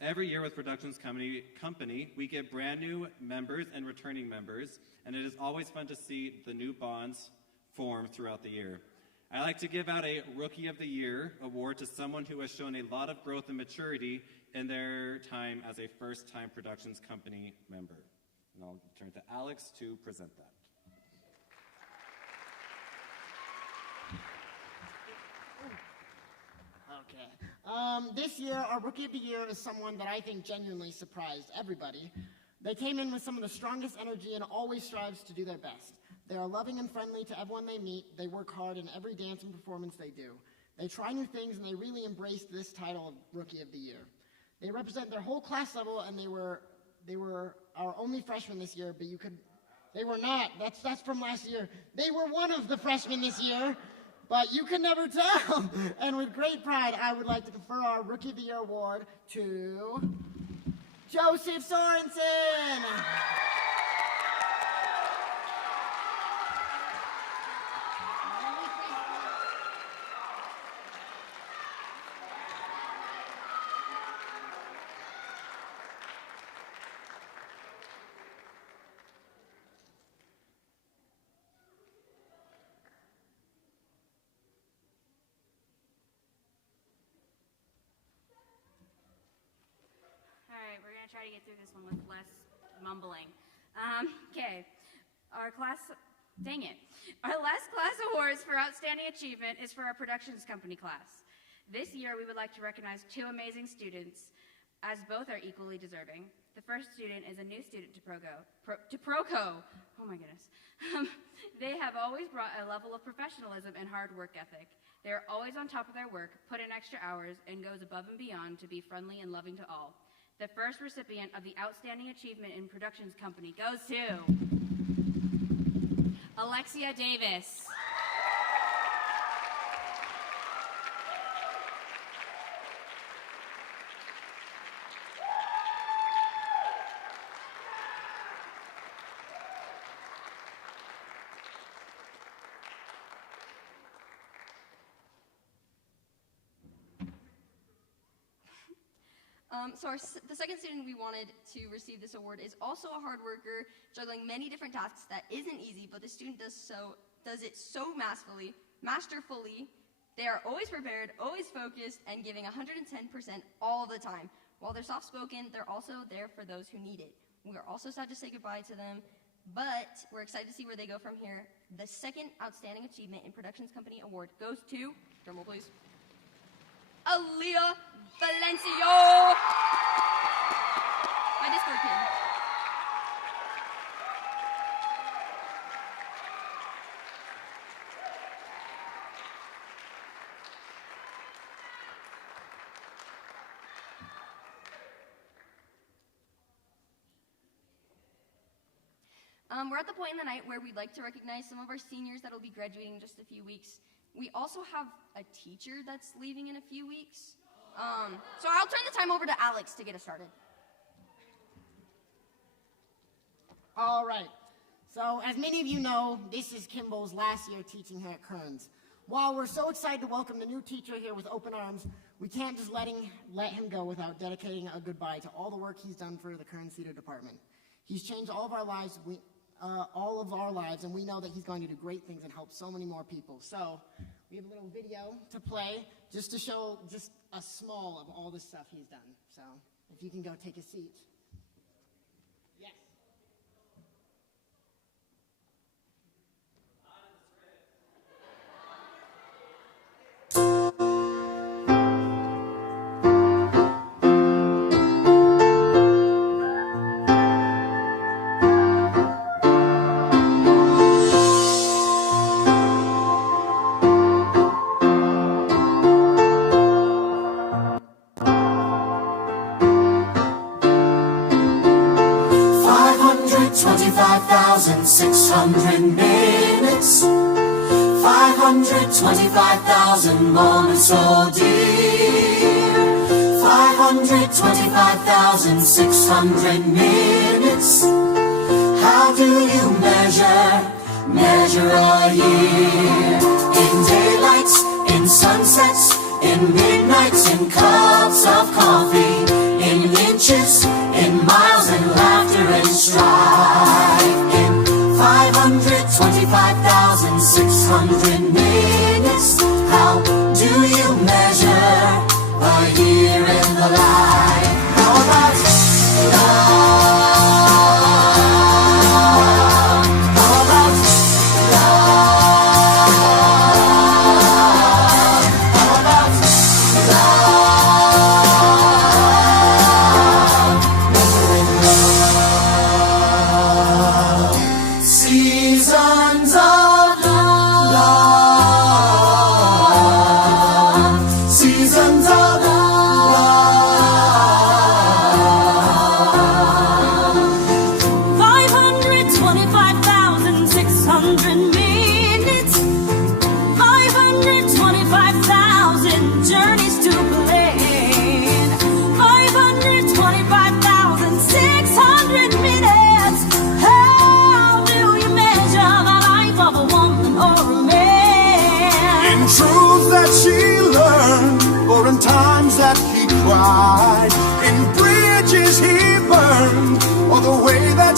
Every year with Productions Company, we get brand new members and returning members, and it is always fun to see the new bonds form throughout the year. I like to give out a Rookie of the Year award to someone who has shown a lot of growth and maturity in their time as a first-time Productions Company member. And I'll turn to Alex to present that. Okay. This year, our Rookie of the Year is someone that I think genuinely surprised everybody. They came in with some of the strongest energy and always strives to do their best. They are loving and friendly to everyone they meet. They work hard in every dance and performance they do. They try new things, and they really embraced this title of Rookie of the Year. They represent their whole class level, and they were our only freshmen this year, but they were not. That's from last year. They were one of the freshmen this year, but you can never tell. And with great pride, I would like to confer our Rookie of the Year award to Joseph Sorensen. We're going to try to get through this one with less mumbling. Okay, our class, dang it. Our last class awards for outstanding achievement is for our productions company class. This year, we would like to recognize two amazing students, as both are equally deserving. The first student is a new student to Proco. Oh my goodness. They have always brought a level of professionalism and hard work ethic. They are always on top of their work, put in extra hours, and goes above and beyond to be friendly and loving to all. The first recipient of the Outstanding Achievement in Productions Company goes to Alexia Davis. The second student we wanted to receive this award is also a hard worker, juggling many different tasks that isn't easy, but the student does it so masterfully. They are always prepared, always focused, and giving 110% all the time. While they're soft-spoken, they're also there for those who need it. We are also sad to say goodbye to them, but we're excited to see where they go from here. The second Outstanding Achievement in Productions Company award goes to, drumroll please, Aaliyah Valencio. My Discord pin. We're at the point in the night where we'd like to recognize some of our seniors that will be graduating in just a few weeks. We also have a teacher that's leaving in a few weeks. So I'll turn the time over to Alex to get us started. All right. So as many of you know, this is Kimball's last year teaching here at Kearns. While we're so excited to welcome the new teacher here with open arms, we can't just let him go without dedicating a goodbye to all the work he's done for the Kearns Theater Department. He's changed all of our lives, and we know that he's going to do great things and help so many more people. So we have a little video to play just to show just a small of all the stuff he's done. So if you can go take a seat. Yes. 525,600 minutes, 525,000 moments so dear, 525,600 minutes. How do you measure a year? In daylights, in sunsets, in midnights, in cups of coffee, in inches, in miles, and laughter and strife. In 525,600 minutes, how do you measure a year in the life? How about love? How about love? How about love?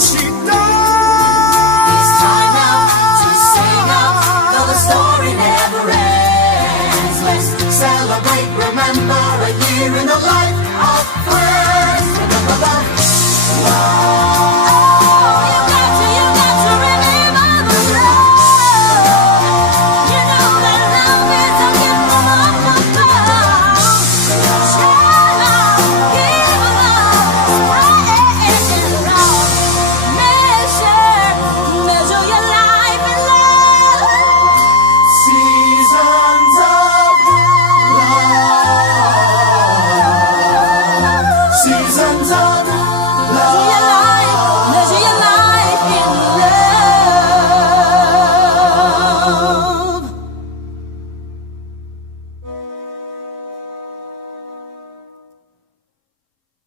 she died. It's time now to sing out, though the story never ends. Let's celebrate, remember a year in the life of Kearns. Remember love.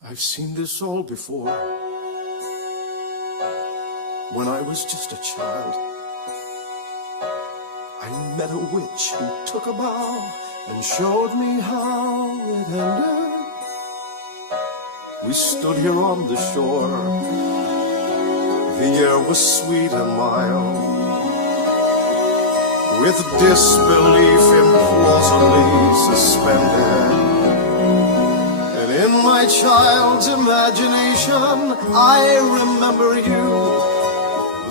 I've seen this all before. When I was just a child, I met a witch who took a bow and showed me how it ended. We stood here on the shore. The air was sweet and mild, with disbelief implausibly suspended. In my child's imagination, I remember you,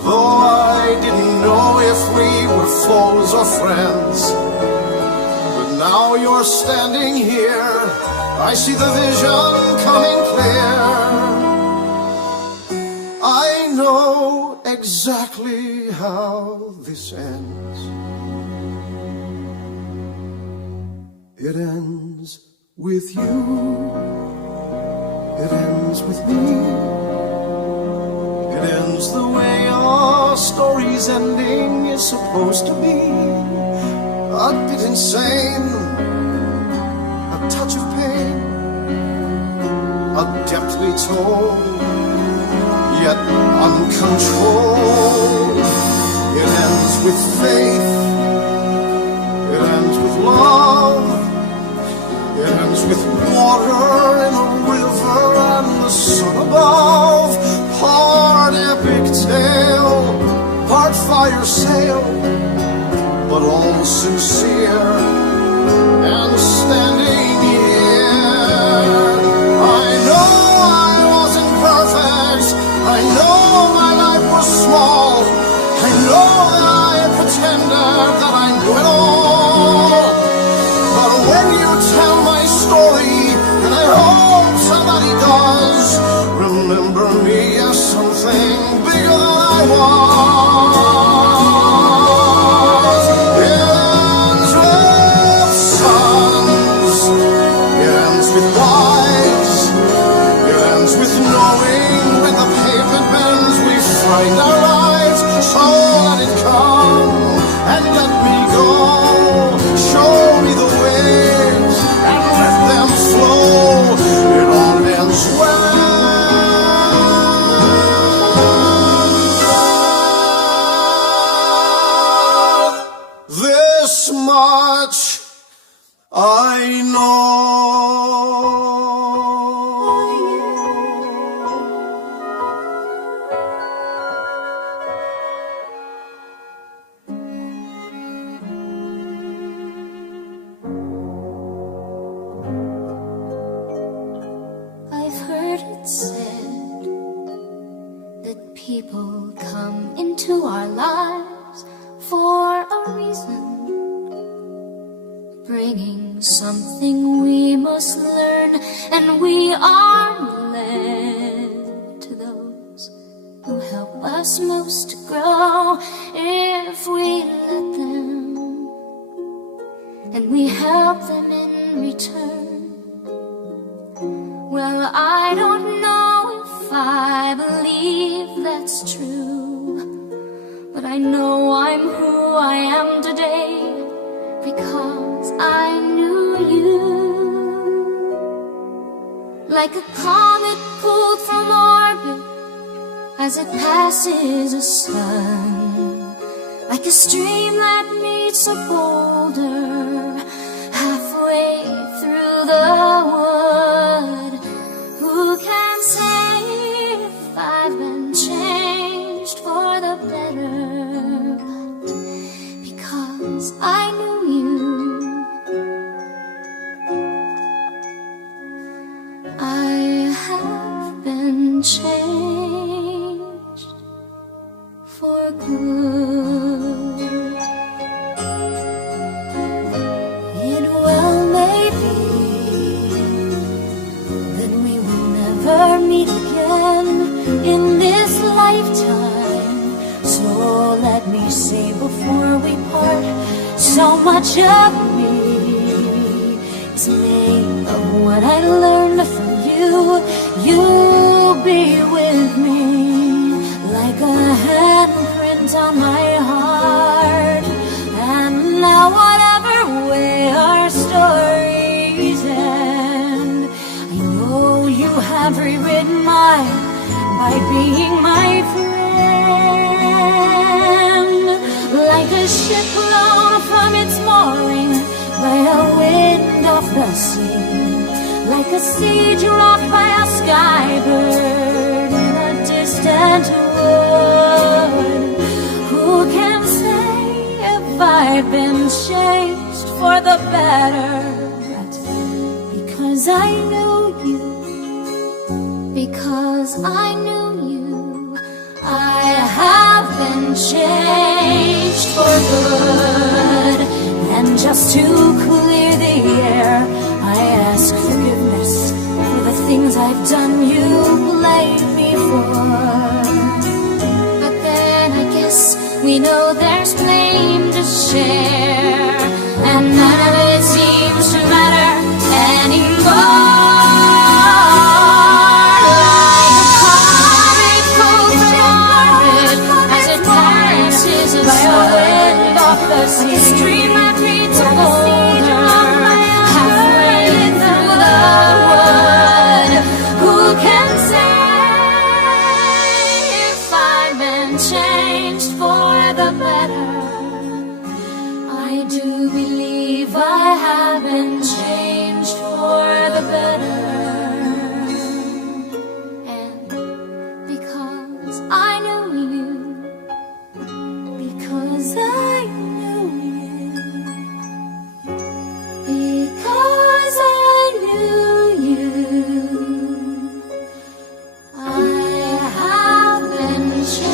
though I didn't know if we were foes or friends. But now you're standing here, I see the vision coming clear. I know exactly how this ends. It ends with you. It ends with me. It ends the way our story's ending is supposed to be. A bit insane, a touch of pain, a deftly told, yet uncontrolled. It ends with faith. It ends with love. It ends with water in a river and the sun above. Part epic tale, part fire sail, but all sincere and standing here. I know I wasn't perfect. I know my life was small. I know that I pretended that I knew it all. But when you tell my story, and I hope somebody does, remember me as something bigger than I was. It ends with sons, it ends with wives, it ends with knowing when the pavement bends we find our lives. So let it come and let me go. Show me the waves and let them flow. It all ends well. This much I know. I've heard it said that people come into our lives for a reason, bringing something we must learn, and we are led to those who help us most to grow if we let them, and we help them in return. Well, I don't know if I believe that's true, but I know I'm who I am today because I knew you. Like a comet pulled from orbit as it passes a sun, like a stream that meets a boulder halfway through the wood. Who can say if I've been changed? much of me is made of what I learned from you. You'll be with me like a handprint on my heart. And now whatever way our stories end, I know you have rewritten mine by being my friend. Like a ship blown from its mooring by a wind off the sea, like a seed dropped by a skybird in a distant wood. Who can say if I've been changed for the better? But because I knew you, because I knew you, I have been changed for good. And just to clear the air, I ask forgiveness for the things I've done you blame me for. But then I guess we know there's blame to share, and none of it seems to matter anymore. By a wind off the sea, stream that beats a boulder halfway through the wood. Who can say if I've been changed for the better? I do believe I have been changed for the better. And because I knew you, because I knew you, because I knew you, I have been changed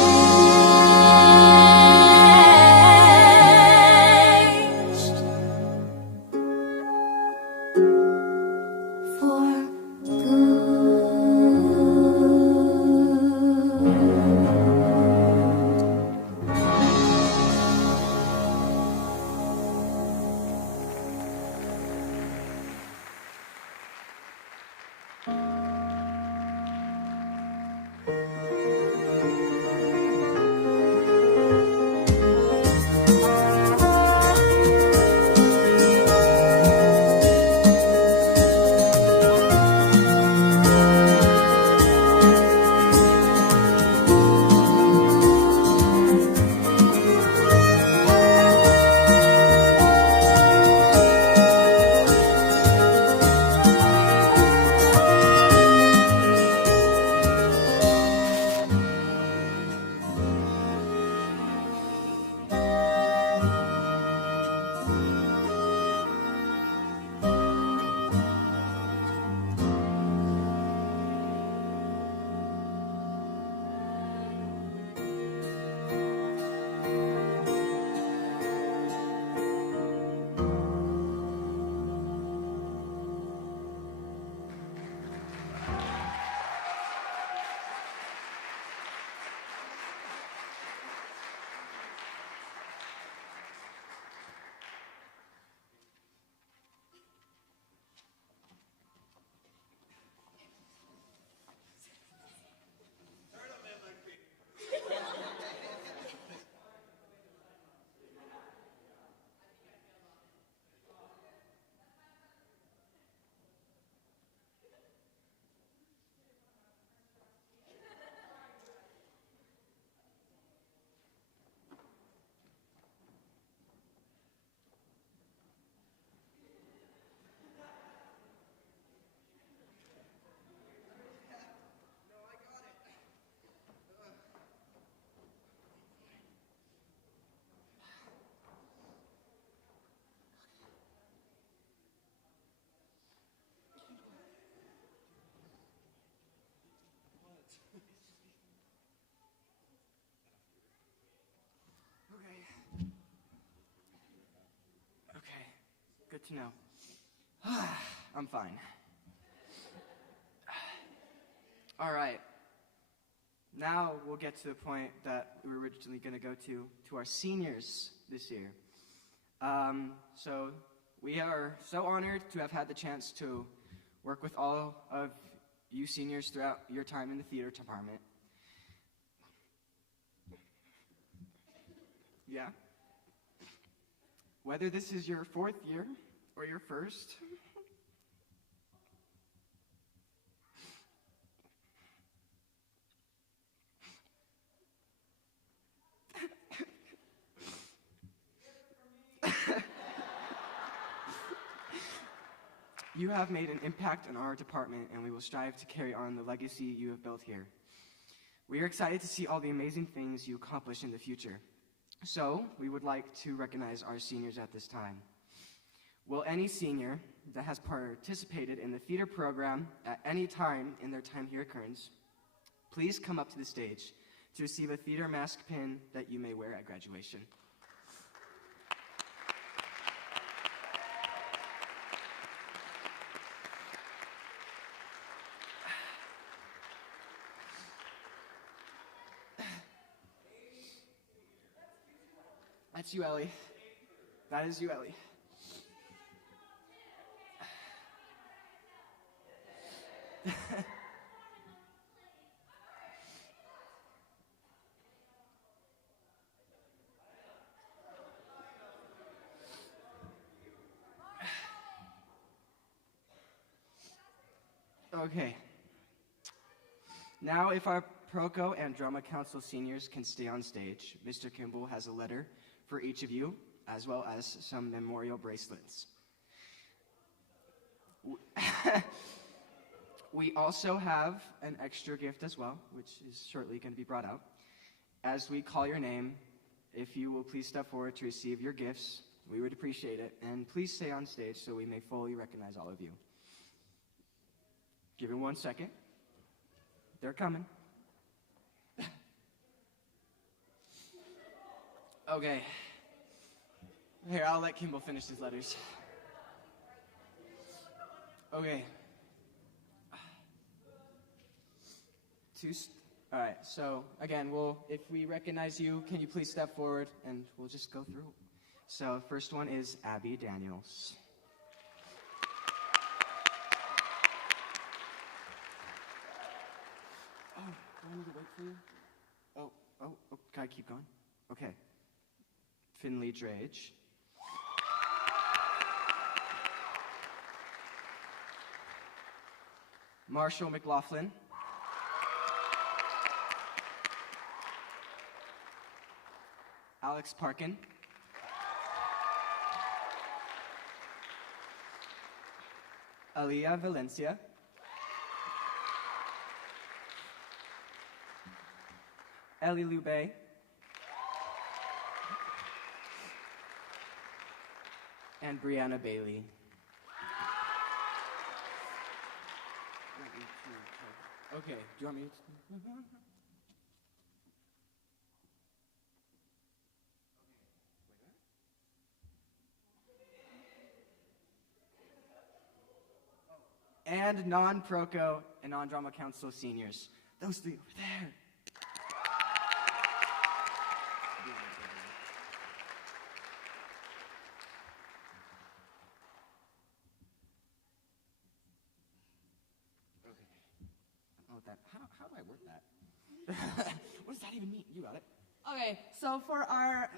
for Good to know. I'm fine. All right. Now we'll get to the point that we were originally going to go to our seniors this year. So we are so honored to have had the chance to work with all of you seniors throughout your time in the theater department. Yeah? Whether this is your 4th year or your first, you have made an impact in our department, and we will strive to carry on the legacy you have built here. We are excited to see all the amazing things you accomplish in the future. So, we would like to recognize our seniors at this time. Will any senior that has participated in the theater program at any time in their time here at Kearns, please come up to the stage to receive a theater mask pin that you may wear at graduation. That's you, Ellie. That is you, Ellie. Okay. Now, if our Proco and Drama Council seniors can stay on stage, Mr. Kimball has a letter for each of you, as well as some memorial bracelets. We also have an extra gift as well, which is shortly going to be brought out. As we call your name, if you will please step forward to receive your gifts, we would appreciate it. And please stay on stage so we may fully recognize all of you. Give me 1 second. They're coming. Okay. Here, I'll let Kimball finish his letters. Okay. All right, so again, if we recognize you, can you please step forward and we'll just go through. So first one is Abby Daniels. Oh, do I need to wait for you? Oh, can I keep going? Okay. Finley Drage. Marshall McLaughlin. Alex Parkin. Aliyah Valencia. Ellie Lube. And Brianna Bailey. Okay, do you want me to? And non-Proco and non-Drama Council seniors. Those three over there. How do I word that? What does that even mean? You got it. Okay, so for our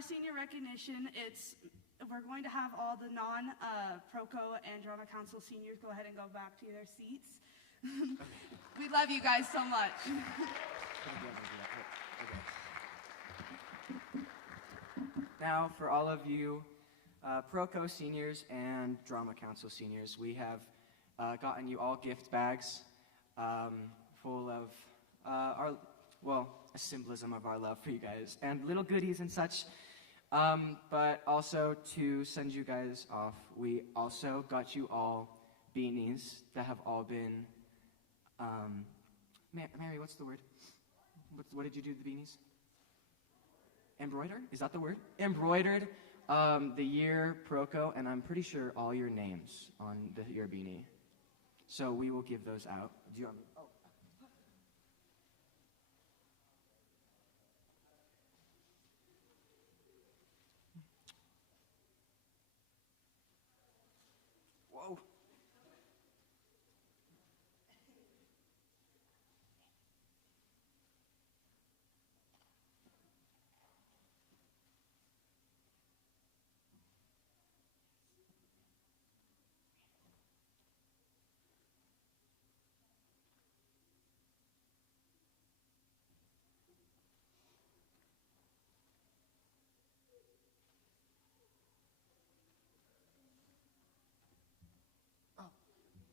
senior recognition, we're going to have all the non-Proco and Drama Council seniors go ahead and go back to their seats. We love you guys so much. Now, for all of you Proco seniors and Drama Council seniors, we have gotten you all gift bags full of a symbolism of our love for you guys, and little goodies and such. But also to send you guys off, we also got you all beanies that have all been, Mary, what's the word? What did you do to the beanies? Embroidered? Is that the word? Embroidered the year Proco, and I'm pretty sure all your names on your beanie. So we will give those out. Do you want me? Oh.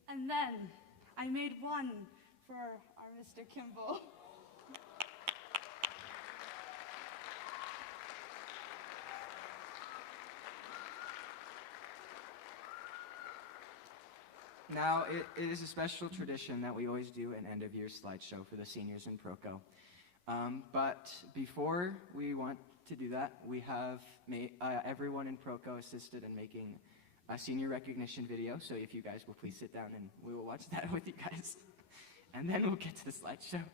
And then I made one for our Mr. Kimball. Now, it is a special tradition that we always do an end-of-year slideshow for the seniors in Proco. But before we want to do that, we have everyone in Proco assisted in making a senior recognition video. So if you guys will please sit down and we will watch that with you guys. And then we'll get to the slideshow.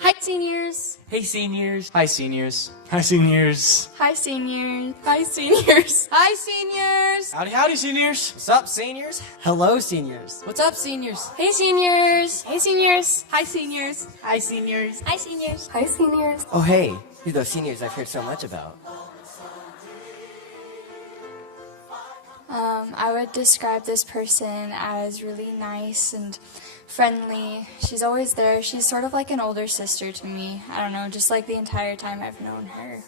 Hi, seniors. Hey, seniors. Hi, seniors. Hi, seniors. Hi, seniors. Hi, seniors. Hi, seniors. Howdy, howdy, seniors. What's up, seniors? Hello, seniors. What's up, seniors? Hey, seniors. Hey, seniors. Hi, seniors. Hi, seniors. Hi, seniors. Hi, seniors. Oh, hey, you're those seniors I've heard so much about. I would describe this person as really nice and friendly. She's always there. She's sort of like an older sister to me. I don't know, just like the entire time I've known her.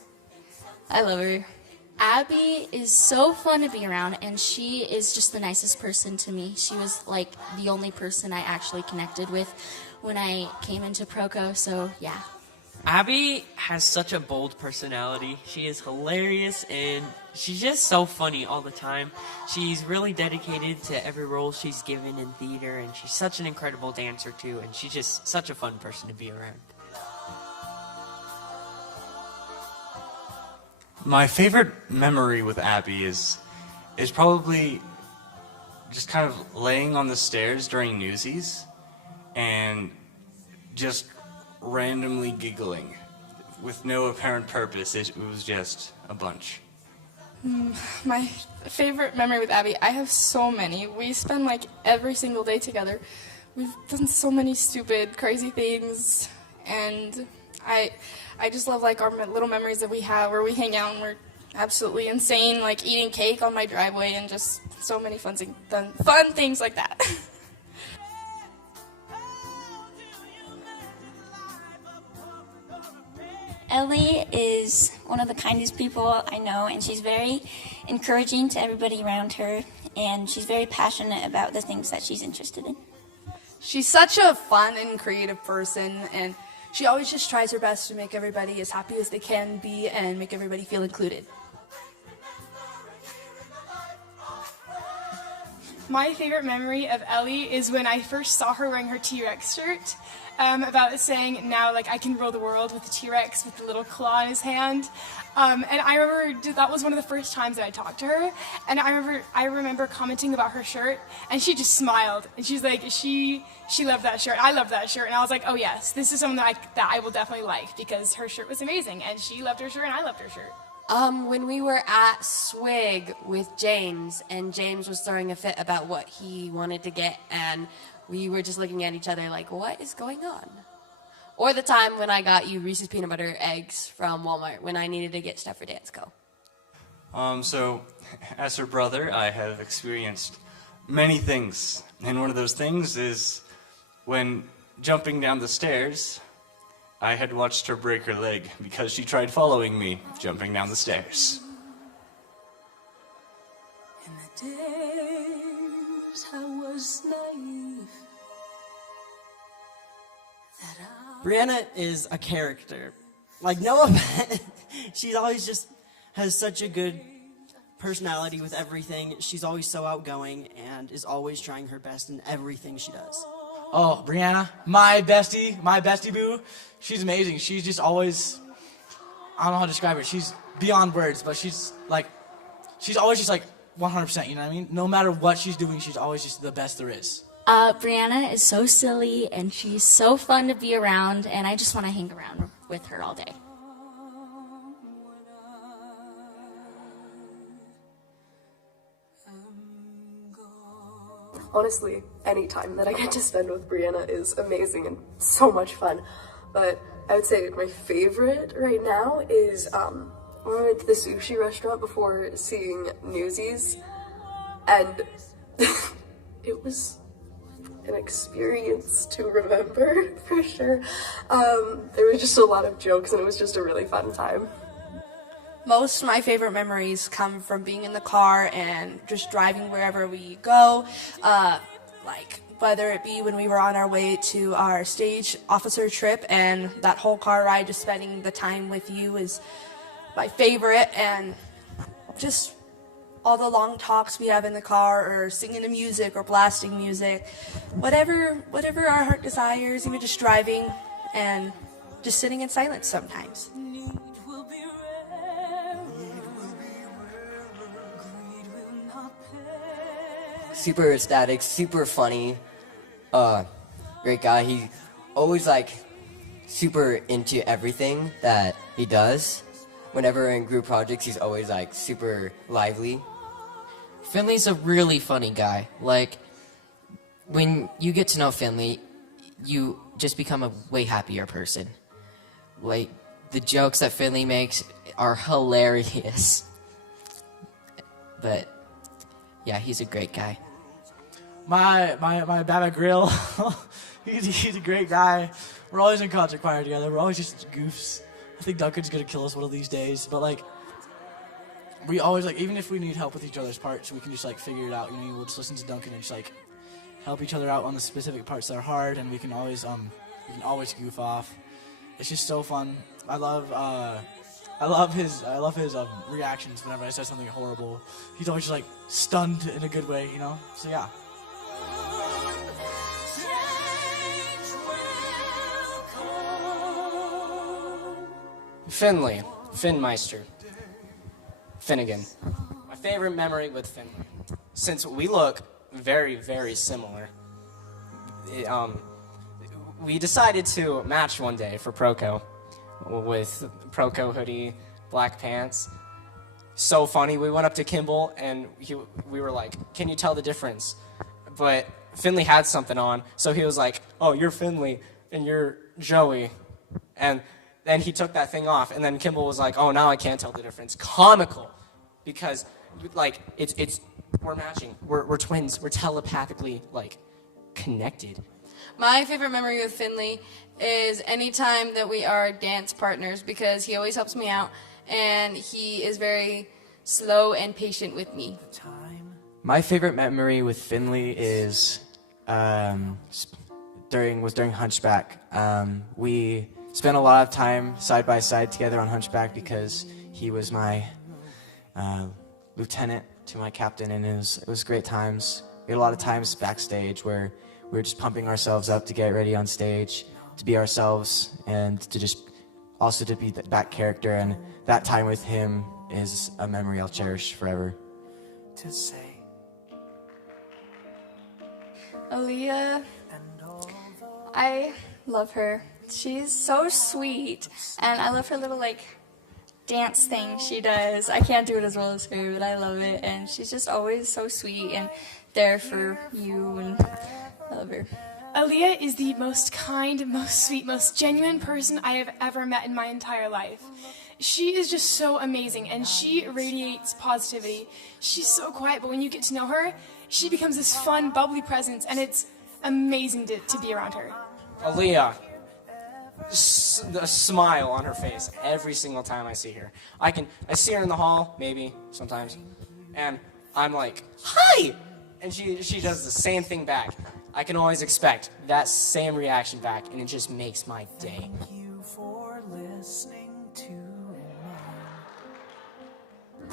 I love her. Abby is so fun to be around, and she is just the nicest person to me. She was like the only person I actually connected with when I came into Proco, so yeah. Abby has such a bold personality. She is hilarious and she's just so funny all the time. She's really dedicated to every role she's given in theater, and she's such an incredible dancer too, and she's just such a fun person to be around. My favorite memory with Abby is probably just kind of laying on the stairs during Newsies and just randomly giggling with no apparent purpose. It was just a bunch. My favorite memory with Abby, I have so many. We spend like every single day together. We've done so many stupid, crazy things, and I just love like our little memories that we have where we hang out and we're absolutely insane, like eating cake on my driveway and just so many fun things like that. Ellie is one of the kindest people I know, and she's very encouraging to everybody around her, and she's very passionate about the things that she's interested in. She's such a fun and creative person, and she always just tries her best to make everybody as happy as they can be and make everybody feel included. My favorite memory of Ellie is when I first saw her wearing her T-Rex shirt, about saying, now like I can rule the world with the T-Rex with the little claw in his hand. And I remember that was one of the first times that I talked to her, and I remember commenting about her shirt, and she just smiled, and she's like, she loved that shirt, I loved that shirt, and I was like, oh yes, this is someone that I will definitely like, because her shirt was amazing, and she loved her shirt, and I loved her shirt. When we were at Swig with James, and James was throwing a fit about what he wanted to get, and we were just looking at each other like, what is going on? Or the time when I got you Reese's Peanut Butter Eggs from Walmart when I needed to get stuff for Dansko. So, as her brother, I have experienced many things. And one of those things is when jumping down the stairs, I had watched her break her leg because she tried following me jumping down the stairs. In the days I was naive. Brianna is a character. Like Noah, she's always just has such a good personality with everything. She's always so outgoing and is always trying her best in everything she does. Oh, Brianna, my bestie boo. She's amazing. She's just always, I don't know how to describe her. She's beyond words, but she's always just like 100%, you know what I mean? No matter what she's doing, she's always just the best there is. Brianna is so silly, and she's so fun to be around, and I just want to hang around with her all day. Honestly, any time that I get to spend with Brianna is amazing and so much fun. But I would say my favorite right now is when we went to the sushi restaurant before seeing Newsies, and it was an experience to remember for sure. There was just a lot of jokes and it was just a really fun time. Most of my favorite memories come from being in the car and just driving wherever we go, like whether it be when we were on our way to our stage officer trip, and that whole car ride, just spending the time with you is my favorite, and just all the long talks we have in the car, or singing to music or blasting music, whatever our heart desires, even just driving and just sitting in silence sometimes. Super ecstatic, super funny, great guy. He always like super into everything that he does. Whenever in group projects, he's always like super lively. Finley's a really funny guy. Like, when you get to know Finley, you just become a way happier person. Like, the jokes that Finley makes are hilarious. But yeah, he's a great guy. My Baba Grill, he's a great guy. We're always in concert choir together. We're always just goofs. I think Duncan's gonna kill us one of these days, but like, we always like, even if we need help with each other's parts, we can just like figure it out. You know, we'll just listen to Duncan and just like help each other out on the specific parts that are hard, and we can always goof off. It's just so fun. I love his reactions whenever I say something horrible. He's always just like stunned in a good way, you know. So yeah. Finley, Finmeister, Finnegan. My favorite memory with Finley, since we look very, very similar, we decided to match one day for Proco with Proco hoodie, black pants. So funny. We went up to Kimball and we were like, "Can you tell the difference?" But Finley had something on, so he was like, "Oh, you're Finley and you're Joey," and then he took that thing off, and then Kimball was like, "Oh, now I can't tell the difference." Comical, because like we're matching, we're twins, we're telepathically like connected. My favorite memory with Finley is any time that we are dance partners, because he always helps me out and he is very slow and patient with me. My favorite memory with Finley is during Hunchback. We spent a lot of time side by side together on Hunchback because he was my lieutenant to my captain, and it was great times. We had a lot of times backstage where we were just pumping ourselves up to get ready on stage, to be ourselves, and to just also to be that character. And that time with him is a memory I'll cherish forever. To say Aaliyah, I love her. She's so sweet, and I love her little like dance thing she does. I can't do it as well as her, but I love it, and she's just always so sweet and there for you, and I love her. Aaliyah is the most kind, most sweet, most genuine person I have ever met in my entire life. She is just so amazing, and she radiates positivity. She's so quiet, but when you get to know her, she becomes this fun, bubbly presence, and it's amazing to be around her. Aaliyah, a smile on her face every single time I see her. I see her in the hall, maybe, sometimes, and I'm like, "Hi!" And she does the same thing back. I can always expect that same reaction back, and it just makes my day. thank you for listening to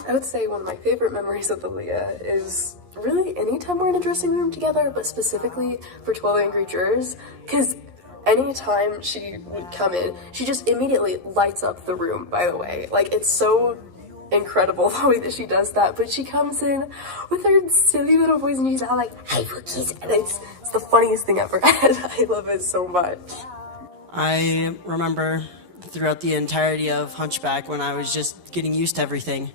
I would say one of my favorite memories with Aaliyah is really anytime we're in a dressing room together, but specifically for 12 Angry Jurors, because anytime she would come in, she just immediately lights up the room, by the way. Like, it's so incredible the way that she does that, but she comes in with her silly little voice and she's all like, "Hi, Cookies," and it's the funniest thing ever, and I love it so much. I remember throughout the entirety of Hunchback when I was just getting used to everything.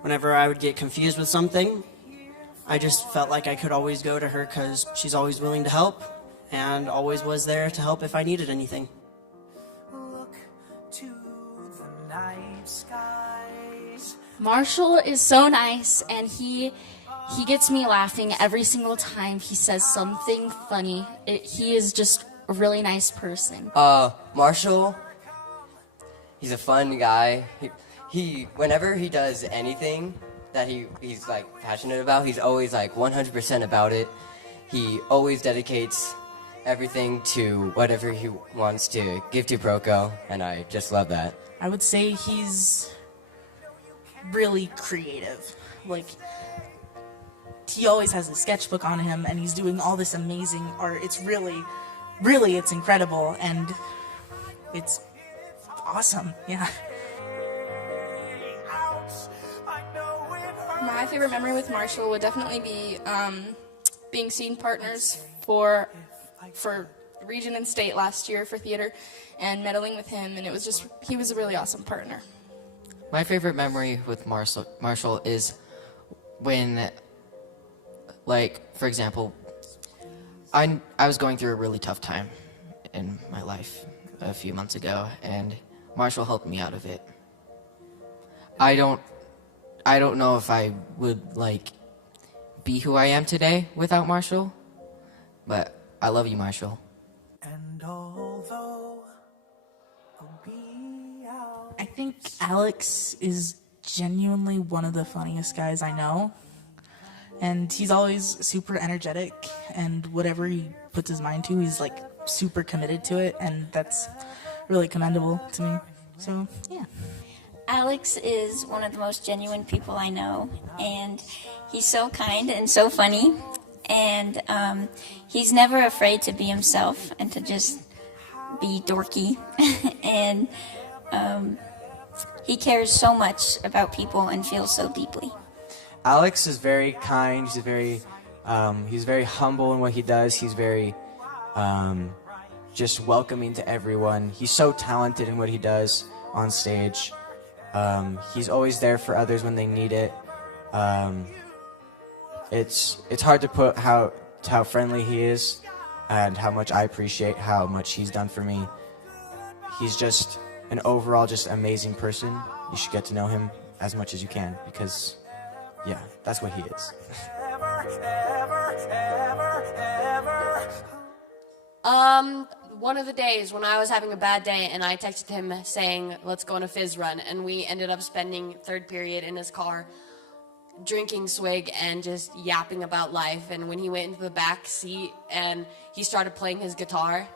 Whenever I would get confused with something, I just felt like I could always go to her because she's always willing to help and always was there to help if I needed anything. Marshall is so nice, and he gets me laughing every single time he says something funny. He is just a really nice person. Marshall, he's a fun guy. He whenever he does anything that he's like passionate about, he's always like 100% about it. He always dedicates everything to whatever he wants to give to Proco, and I just love that. I would say he's really creative. Like, he always has a sketchbook on him, and he's doing all this amazing art. It's really, it's incredible, and it's awesome, yeah. My favorite memory with Marshall would definitely be being scene partners for region and state last year for theater and medaling with him, and he was a really awesome partner. My favorite memory with Marshall is when, like, for example, I was going through a really tough time in my life a few months ago, and Marshall helped me out of it. I don't know if I would, like, be who I am today without Marshall, but I love you, Marshall. I think Alex is genuinely one of the funniest guys I know, and he's always super energetic, and whatever he puts his mind to, he's like super committed to it, and that's really commendable to me. So, yeah. Alex is one of the most genuine people I know, and he's so kind and so funny, and he's never afraid to be himself and to just be dorky, and he cares so much about people and feels so deeply. Alex is very kind. He's very humble in what he does. He's very just welcoming to everyone. He's so talented in what he does on stage. He's always there for others when they need it. It's hard to put how friendly he is and how much I appreciate how much he's done for me. He's just an overall just amazing person. You should get to know him as much as you can because, yeah, that's what he is. One of the days when I was having a bad day and I texted him saying, let's go on a fizz run, and we ended up spending third period in his car drinking swig and just yapping about life. And when he went into the back seat and he started playing his guitar,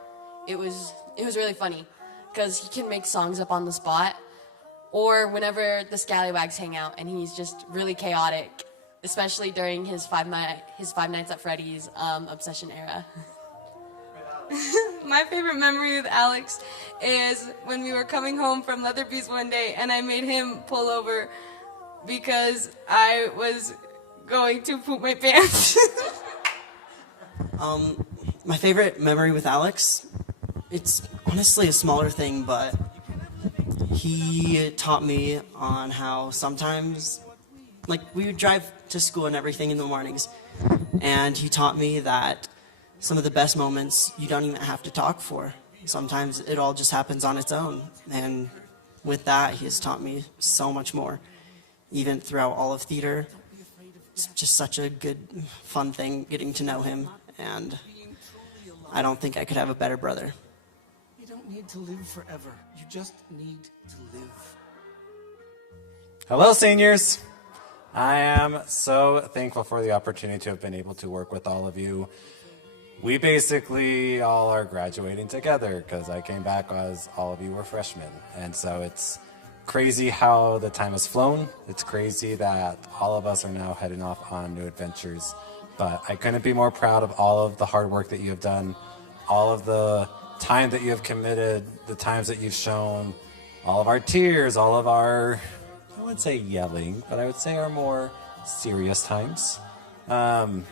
it was really funny because he can make songs up on the spot, or whenever the Scallywags hang out, and he's just really chaotic, especially during his Five Nights at Freddy's Obsession era. My favorite memory with Alex is when we were coming home from Leatherby's one day and I made him pull over because I was going to poop my pants. My favorite memory with Alex, it's honestly a smaller thing, but he taught me on how sometimes, like, we would drive to school and everything in the mornings, and he taught me that some of the best moments you don't even have to talk for. Sometimes it all just happens on its own. And with that, he has taught me so much more. Even throughout all of theater, it's just such a good, fun thing getting to know him. And I don't think I could have a better brother. You don't need to live forever. You just need to live. Hello, seniors. I am so thankful for the opportunity to have been able to work with all of you. We basically all are graduating together because I came back as all of you were freshmen. And so it's crazy how the time has flown. It's crazy that all of us are now heading off on new adventures. But I couldn't be more proud of all of the hard work that you have done, all of the time that you have committed, the times that you've shown, all of our tears, all of our, I wouldn't say yelling, but I would say our more serious times. But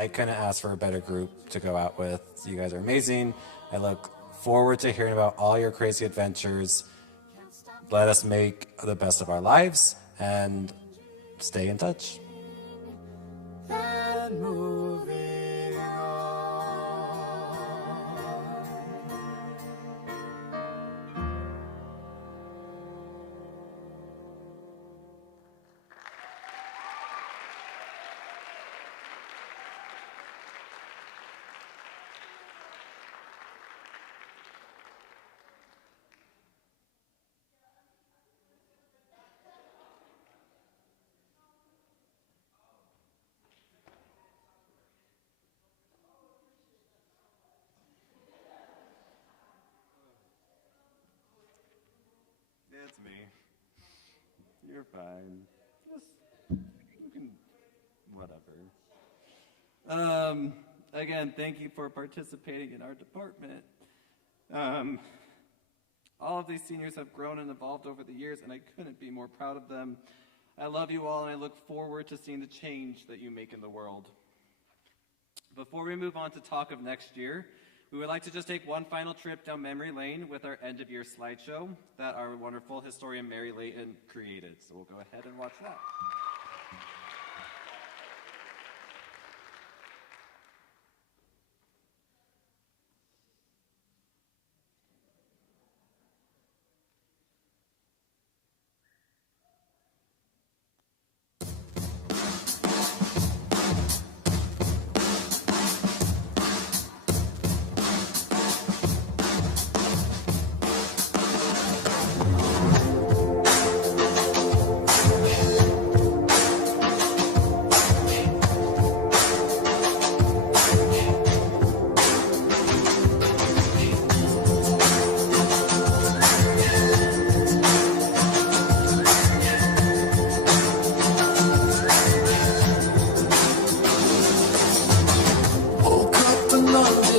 I couldn't ask for a better group to go out with. You guys are amazing. I look forward to hearing about all your crazy adventures. Let us make the best of our lives and stay in touch. And moving on. you're fine. Just, you can, whatever. Again, thank you for participating in our department. All of these seniors have grown and evolved over the years, and I couldn't be more proud of them. I love you all, and I look forward to seeing the change that you make in the world. Before we move on to talk of next year, we would like to just take one final trip down memory lane with our end-of-year slideshow that our wonderful historian Mary Layton created. So we'll go ahead and watch that. Good life.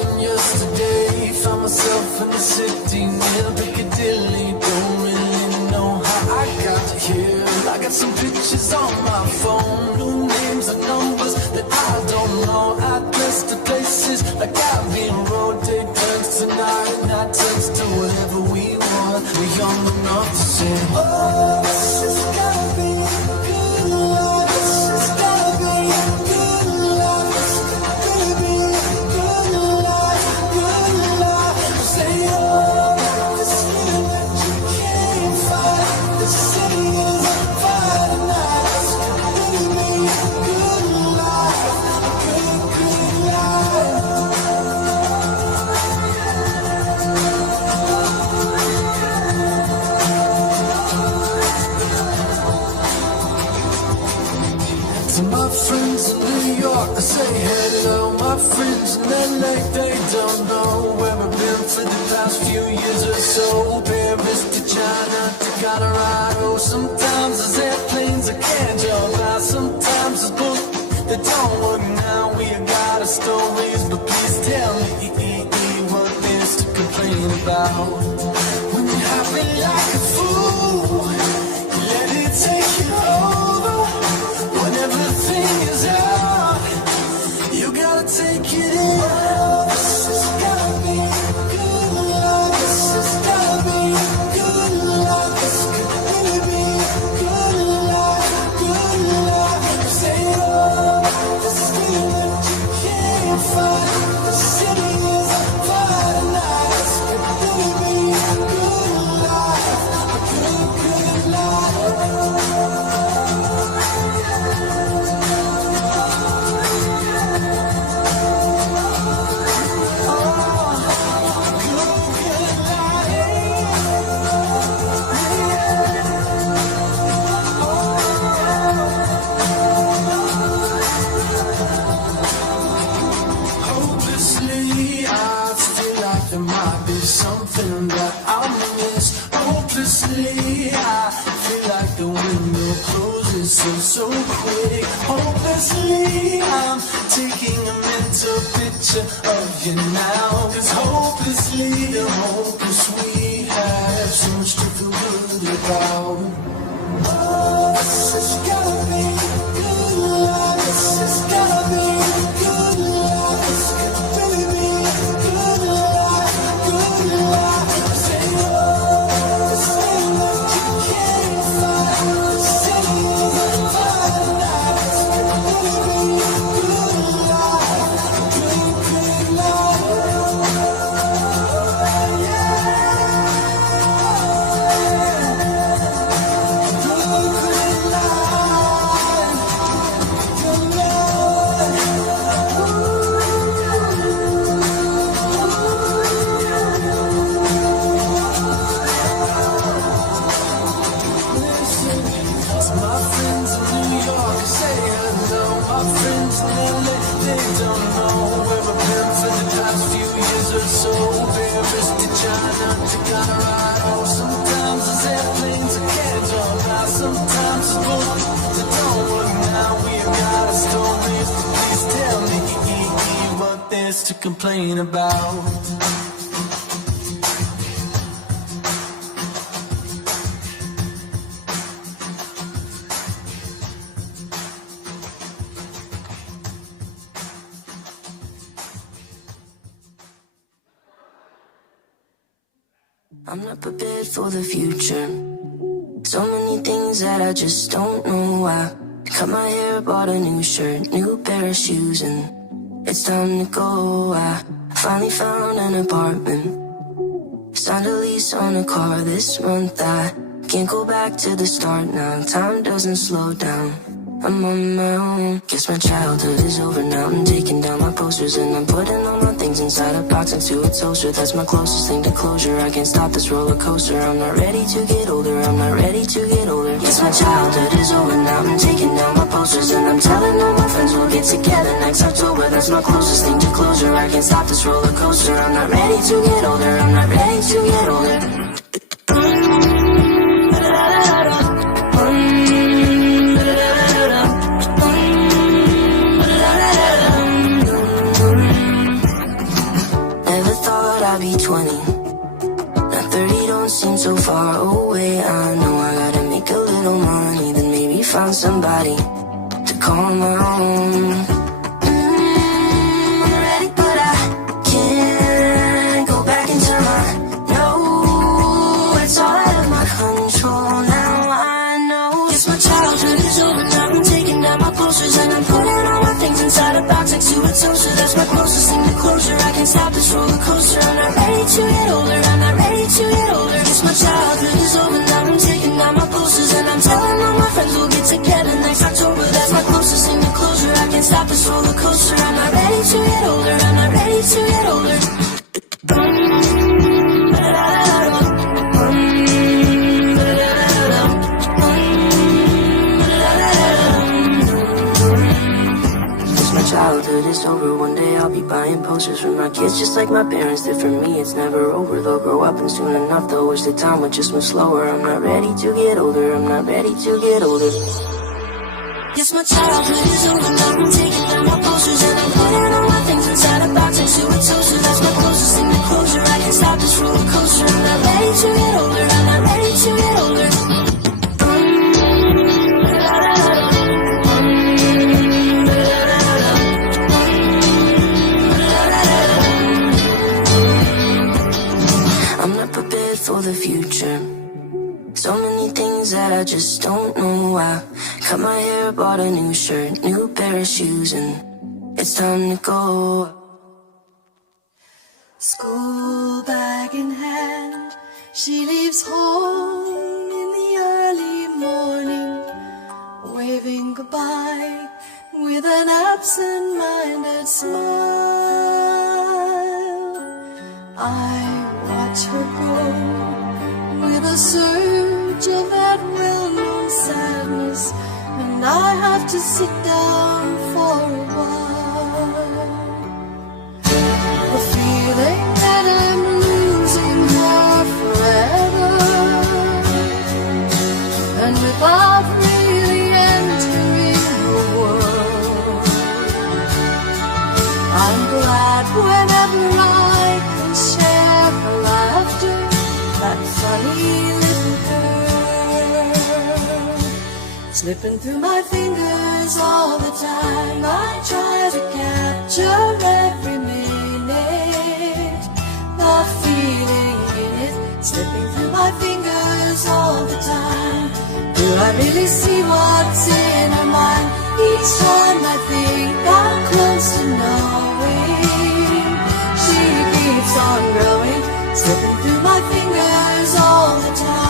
sadness to complain about. I'm not prepared for the future. So many things that I just don't know. I cut my hair, bought a new shirt, new pair of shoes, and it's time to go. I finally found an apartment, signed a lease on a car this month. I can't go back to the start now. Time doesn't slow down. I'm on my own. Guess my childhood is over now. I'm taking down my posters and I'm putting all my things inside a box next to a toaster. That's my closest thing to closure. I can't stop this roller coaster. I'm not ready to get older. I'm not ready to get older. Guess my childhood is over now. I'm taking down my posters and I'm telling all my friends we'll get together next October. That's my closest thing to closure. I can't stop this roller coaster. I'm not ready to get older. I'm not ready to get older. I'll be 20. Now 30 don't seem so far away. I know I gotta make a little money, then maybe find somebody to call my own. I'm ready, but I can't go back in time. No, it's all out of my control. Now I know. Guess my childhood is over now. I'm taking down my posters and I'm putting all my things inside a box next to a toaster. That's my closest thing to closure. I can't stop this roller coaster. I'm not ready to get older. I'm not ready to get older. Guess my childhood is over now. I'm taking down my posters and I'm telling all my friends we'll get together next October. That's my closest thing to closure. I can't stop this roller coaster. I'm not ready to get older. I'm not ready to get older. Childhood is over, one day I'll be buying posters for my kids just like my parents did for me. It's never over, they'll grow up and soon enough they'll wish the time would just move slower. I'm not ready to get older, I'm not ready to get older. Yes, my childhood is over now. I'm taking down my posters and I'm putting all my things inside a box next to a toaster. That's my closest thing to closure. I can't stop this roller coaster. I'm not ready to get older, I'm not ready to get older. I'm not prepared for the future. So many things that I just don't know. I cut my hair, bought a new shirt, new pair of shoes, and it's time to go. School bag in hand, she leaves home in the early morning, waving goodbye with an absent-minded smile. I watch her go with a surge of that well-known sadness, and I have to sit down for a while. The feeling that I'm losing her forever, and without really entering her world, I'm glad whenever I can share her laughter, that funny little girl, slipping through my fingers all the time. I try to capture every minute, the feeling in it, slipping through my fingers all the time. Do I really see what's in her mind? Each time I think I'm close to knowing, she keeps on growing, slipping through my fingers all the time.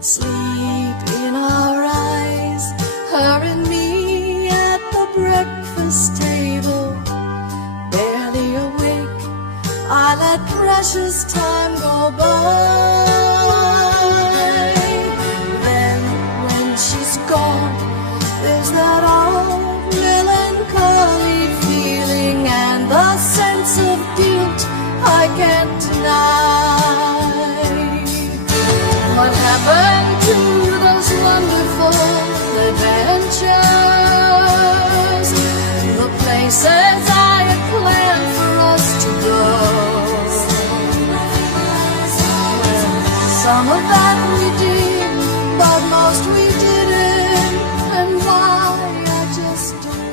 Sleep in our eyes, her and me at the breakfast table, barely awake, I let precious time go by. Then when she's gone, there's that old melancholy feeling and the sense of guilt I can't deny. What happened to those wonderful adventures? The places I had planned for us to go. Some of that we did, but most we didn't. And why, I just don't know.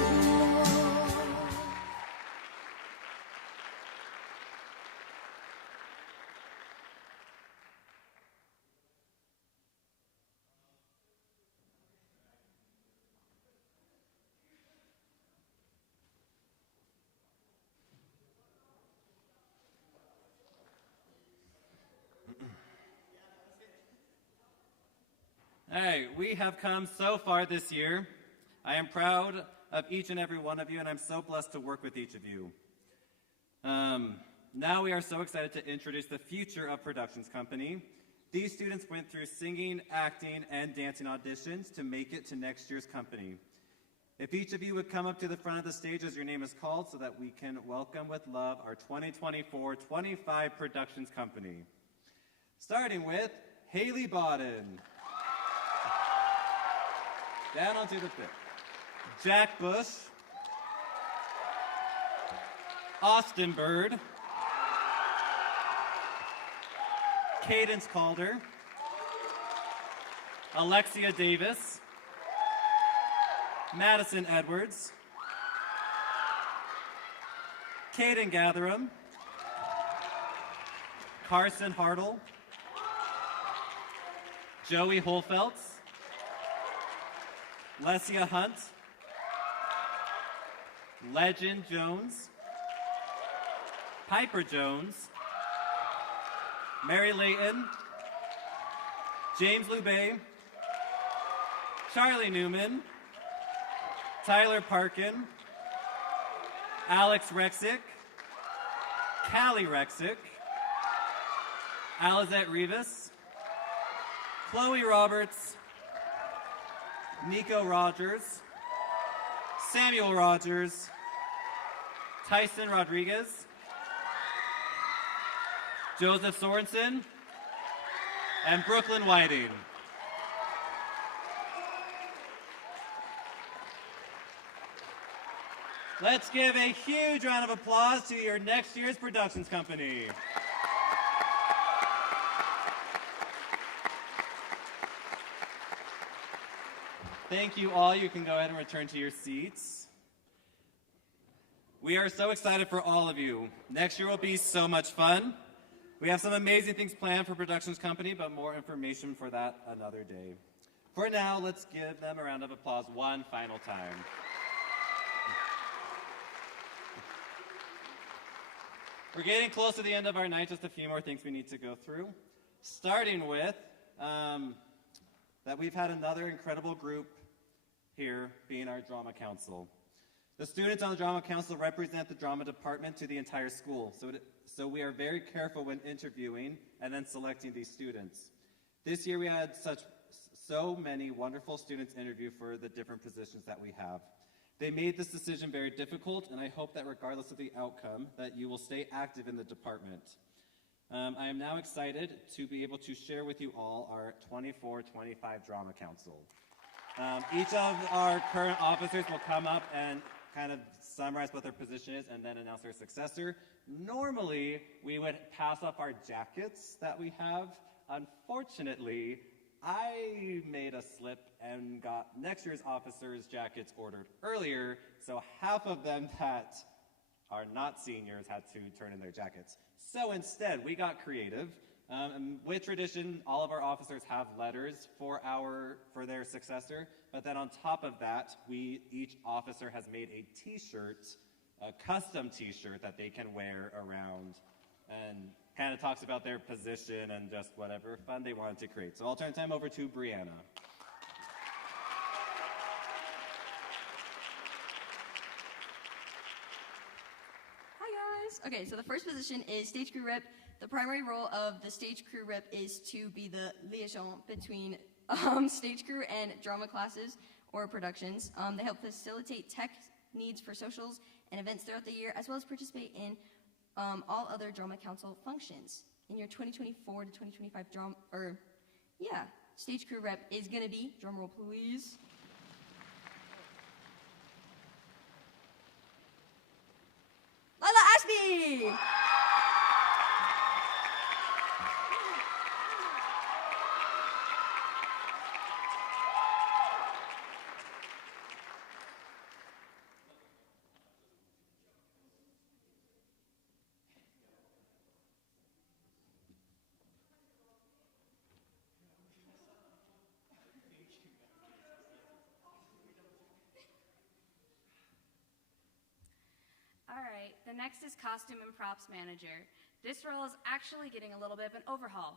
Hey, we have come so far this year. I am proud of each and every one of you, and I'm so blessed to work with each of you. Now we are so excited to introduce the future of Productions Company. These students went through singing, acting, and dancing auditions to make it to next year's company. If each of you would come up to the front of the stage as your name is called so that we can welcome with love our 2024-25 Productions Company. Starting with Haley Bodden. Down onto the pit. Jack Bush. Austin Bird. Cadence Calder. Alexia Davis. Madison Edwards. Caden Gatherum. Carson Hartle. Joey Holfeltz. Lesia Hunt, Legend Jones, Piper Jones, Mary Layton, James Lubay, Charlie Newman, Tyler Parkin, Alex Rexick, Callie Rexick, Alizette Rivas, Chloe Roberts, Nico Rogers, Samuel Rogers, Tyson Rodriguez, Joseph Sorensen, and Brooklyn Whiting. Let's give a huge round of applause to your next year's Productions Company. Thank you all. You can go ahead and return to your seats. We are so excited for all of you. Next year will be so much fun. We have some amazing things planned for Productions Company, but more information for that another day. For now, let's give them a round of applause one final time. We're getting close to the end of our night, just a few more things we need to go through. Starting with that we've had another incredible group here being our Drama Council. The students on the Drama Council represent the drama department to the entire school, so we are very careful when interviewing and then selecting these students. This year we had so many wonderful students interview for the different positions that we have. They made this decision very difficult, and I hope that regardless of the outcome, that you will stay active in the department. I am now excited to be able to share with you all our 24-25 Drama Council. Each of our current officers will come up and kind of summarize what their position is and then announce their successor. Normally, we would pass off our jackets that we have. Unfortunately, I made a slip and got next year's officers' jackets ordered earlier, so half of them that are not seniors had to turn in their jackets. So instead, we got creative. With tradition, all of our officers have letters for their successor, but then on top of that, each officer has made a t-shirt, a custom t-shirt that they can wear around and kind of talks about their position and just whatever fun they wanted to create. So I'll turn time over to Brianna. Hi guys. Okay, so the first position is stage crew rep. The primary role of the stage crew rep is to be the liaison between stage crew and drama classes or productions. They help facilitate tech needs for socials and events throughout the year, as well as participate in all other drama council functions. In your 2024 to 2025 stage crew rep is gonna be, drumroll please, The next is costume and props manager. This role is actually getting a little bit of an overhaul.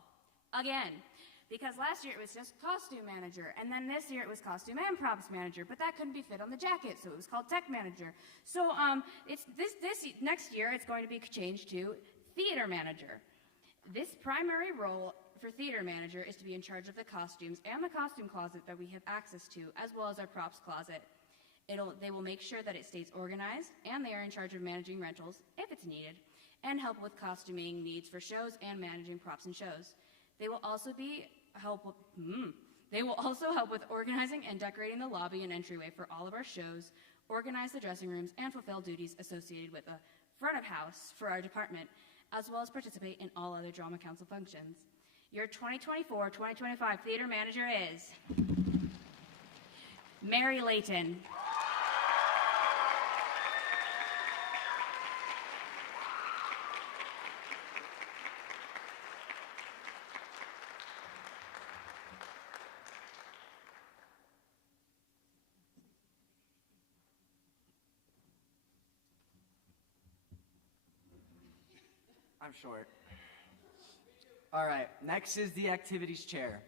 Again, because last year it was just costume manager, and then this year it was costume and props manager, but that couldn't be fit on the jacket, so it was called tech manager. So it's this next year it's going to be changed to theater manager. This primary role for theater manager is to be in charge of the costumes and the costume closet that we have access to, as well as our props closet. They will make sure that it stays organized, and they are in charge of managing rentals if it's needed, and help with costuming needs for shows and managing props and shows. They will also help with organizing and decorating the lobby and entryway for all of our shows, organize the dressing rooms, and fulfill duties associated with the front of house for our department, as well as participate in all other drama council functions. Your 2024-2025 theater manager is Mary Layton. I'm short. All right, next is the activities chair.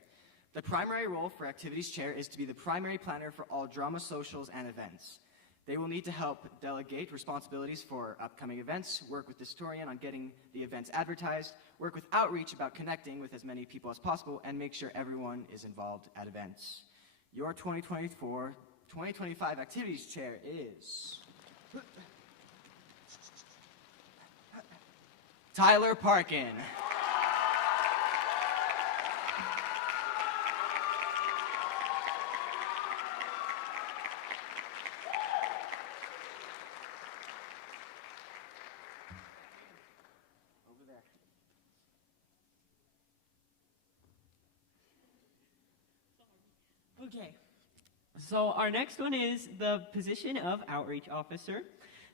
The primary role for activities chair is to be the primary planner for all drama socials and events. They will need to help delegate responsibilities for upcoming events, work with the historian on getting the events advertised, work with outreach about connecting with as many people as possible, and make sure everyone is involved at events. Your 2024-2025 activities chair is Tyler Parkin. Okay, so our next one is the position of outreach officer.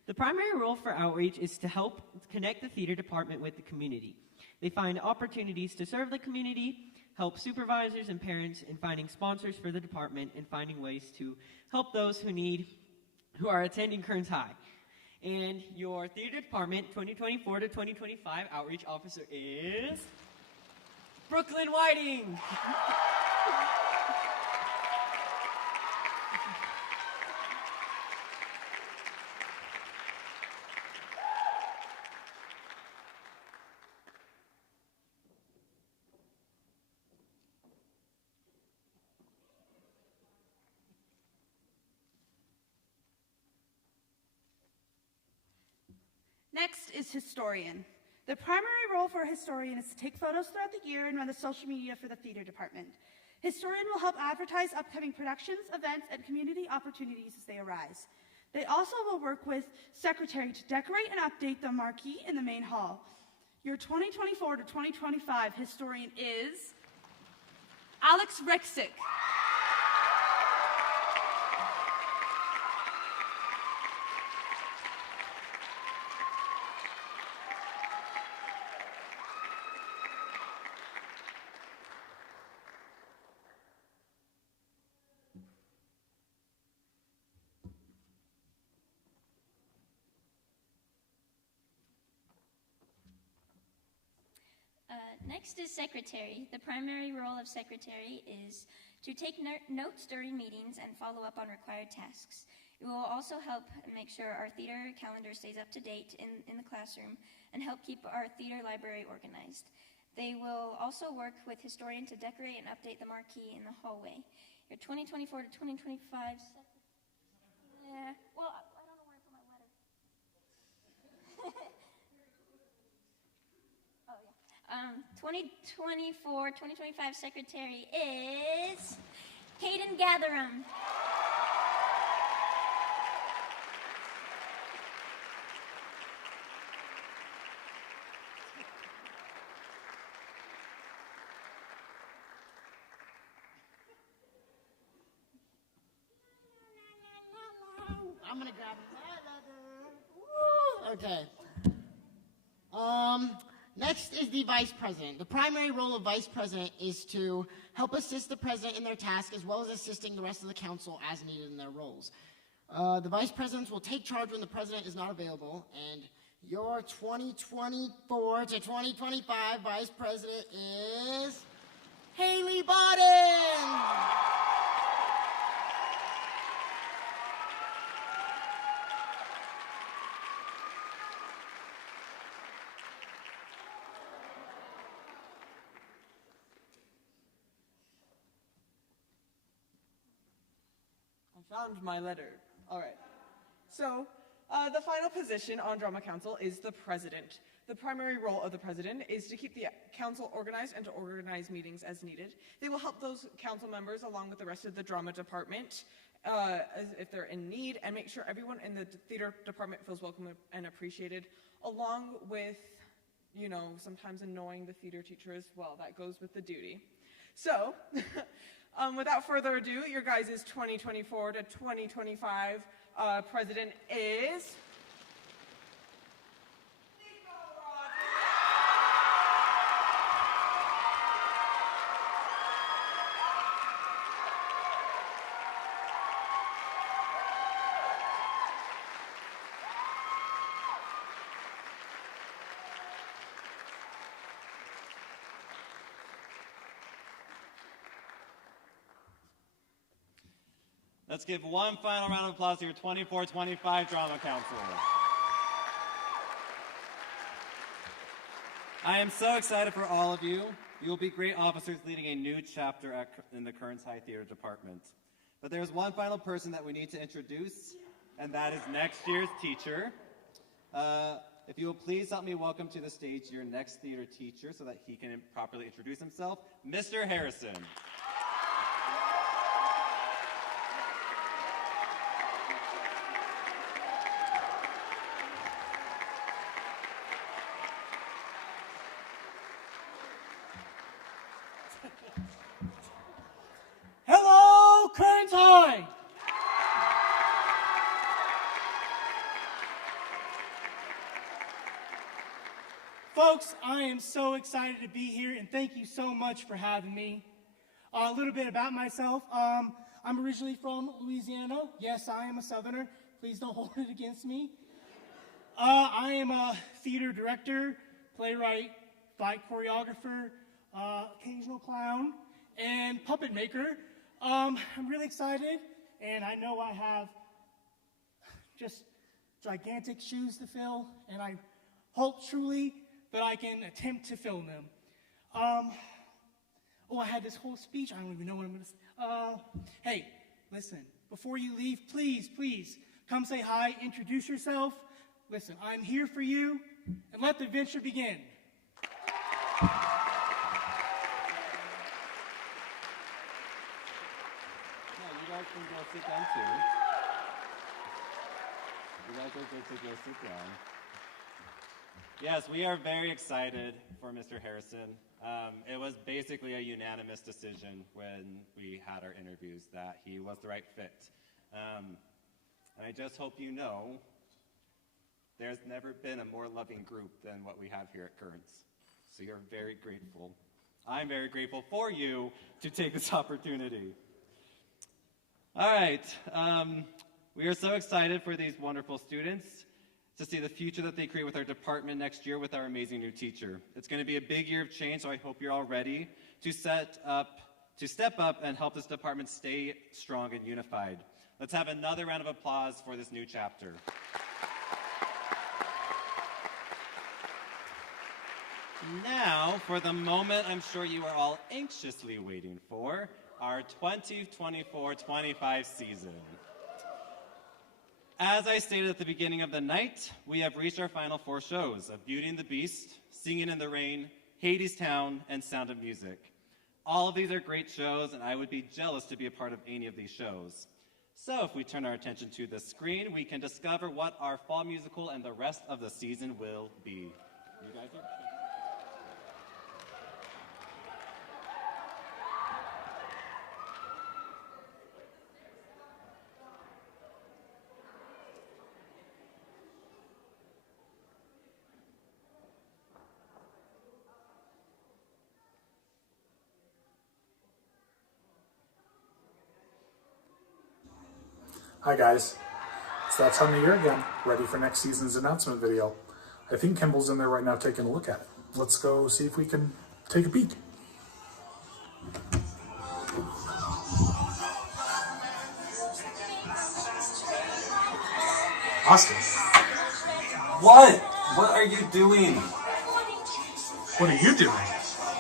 The primary role for outreach is to help connect the theater department with the community. They find opportunities to serve the community, help supervisors and parents in finding sponsors for the department, and finding ways to help those who are attending Kearns High. And your theater department 2024 to 2025 outreach officer is Brooklyn Whiting. Next is historian. The primary role for a historian is to take photos throughout the year and run the social media for the theater department. Historian will help advertise upcoming productions, events, and community opportunities as they arise. They also will work with secretary to decorate and update the marquee in the main hall. Your 2024 to 2025 historian is Alex Rexick. Next is secretary. The primary role of secretary is to take notes during meetings and follow up on required tasks. It will also help make sure our theater calendar stays up to date in the classroom and help keep our theater library organized. They will also work with historian to decorate and update the marquee in the hallway. Your 2024 to 2025 yeah, well, I don't know where I put my letter. Oh, yeah. 2024-2025 secretary is Hayden Gatherum. I'm gonna grab my letter. Okay. Next is the vice president. The primary role of vice president is to help assist the president in their task as well as assisting the rest of the council as needed in their roles. The vice presidents will take charge when the president is not available, and Your 2024 to 2025 Vice President is Haley Bodden. I found my letter. All right. So, the final position on Drama Council is the president. The primary role of the president is to keep the council organized and to organize meetings as needed. They will help those council members along with the rest of the drama department if they're in need, and make sure everyone in the theater department feels welcome and appreciated, along with, you know, sometimes annoying the theater teacher as well. That goes with the duty. So, without further ado, your guys' 2024 to 2025 president is... Let's give one final round of applause to your 24-25 Drama Council. I am so excited for all of you. You will be great officers leading a new chapter in the Kearns High Theater Department. But there's one final person that we need to introduce, and that is next year's teacher. If you will please help me welcome to the stage your next theater teacher so that he can properly introduce himself, Mr. Harrison. Hello, Kearns High! Folks, I am so excited to be here, and thank you so much for having me. A little bit about myself. I'm originally from Louisiana. Yes, I am a Southerner. Please don't hold it against me. I am a theater director, playwright, fight choreographer, occasional clown, and puppet maker. I'm really excited, and I know I have just gigantic shoes to fill, and I hope truly that I can attempt to fill them. I had this whole speech. I don't even know what I'm going to say. Hey, listen, before you leave, please, please, come say hi, introduce yourself. Listen, I'm here for you, and let the adventure begin. You guys can go sit down too. You guys are good to go sit down. Yes, we are very excited for Mr. Harrison. It was basically a unanimous decision when we had our interviews that he was the right fit. And I just hope you know there's never been a more loving group than what we have here at Kearns. So you're very grateful. I'm very grateful for you to take this opportunity. All right, we are so excited for these wonderful students to see the future that they create with our department next year with our amazing new teacher. It's going to be a big year of change, so I hope you're all ready to step up and help this department stay strong and unified. Let's have another round of applause for this new chapter. Now, for the moment I'm sure you are all anxiously waiting for, our 2024-25 season. As I stated at the beginning of the night, we have reached our final 4 shows of Beauty and the Beast, Singing in the Rain, Hadestown, and Sound of Music. All of these are great shows, and I would be jealous to be a part of any of these shows. So if we turn our attention to the screen, we can discover what our fall musical and the rest of the season will be. You guys are... Hi guys, it's that time of year again, ready for next season's announcement video. I think Kimball's in there right now taking a look at it. Let's go see if we can take a peek. Austin. What? What are you doing? What are you doing?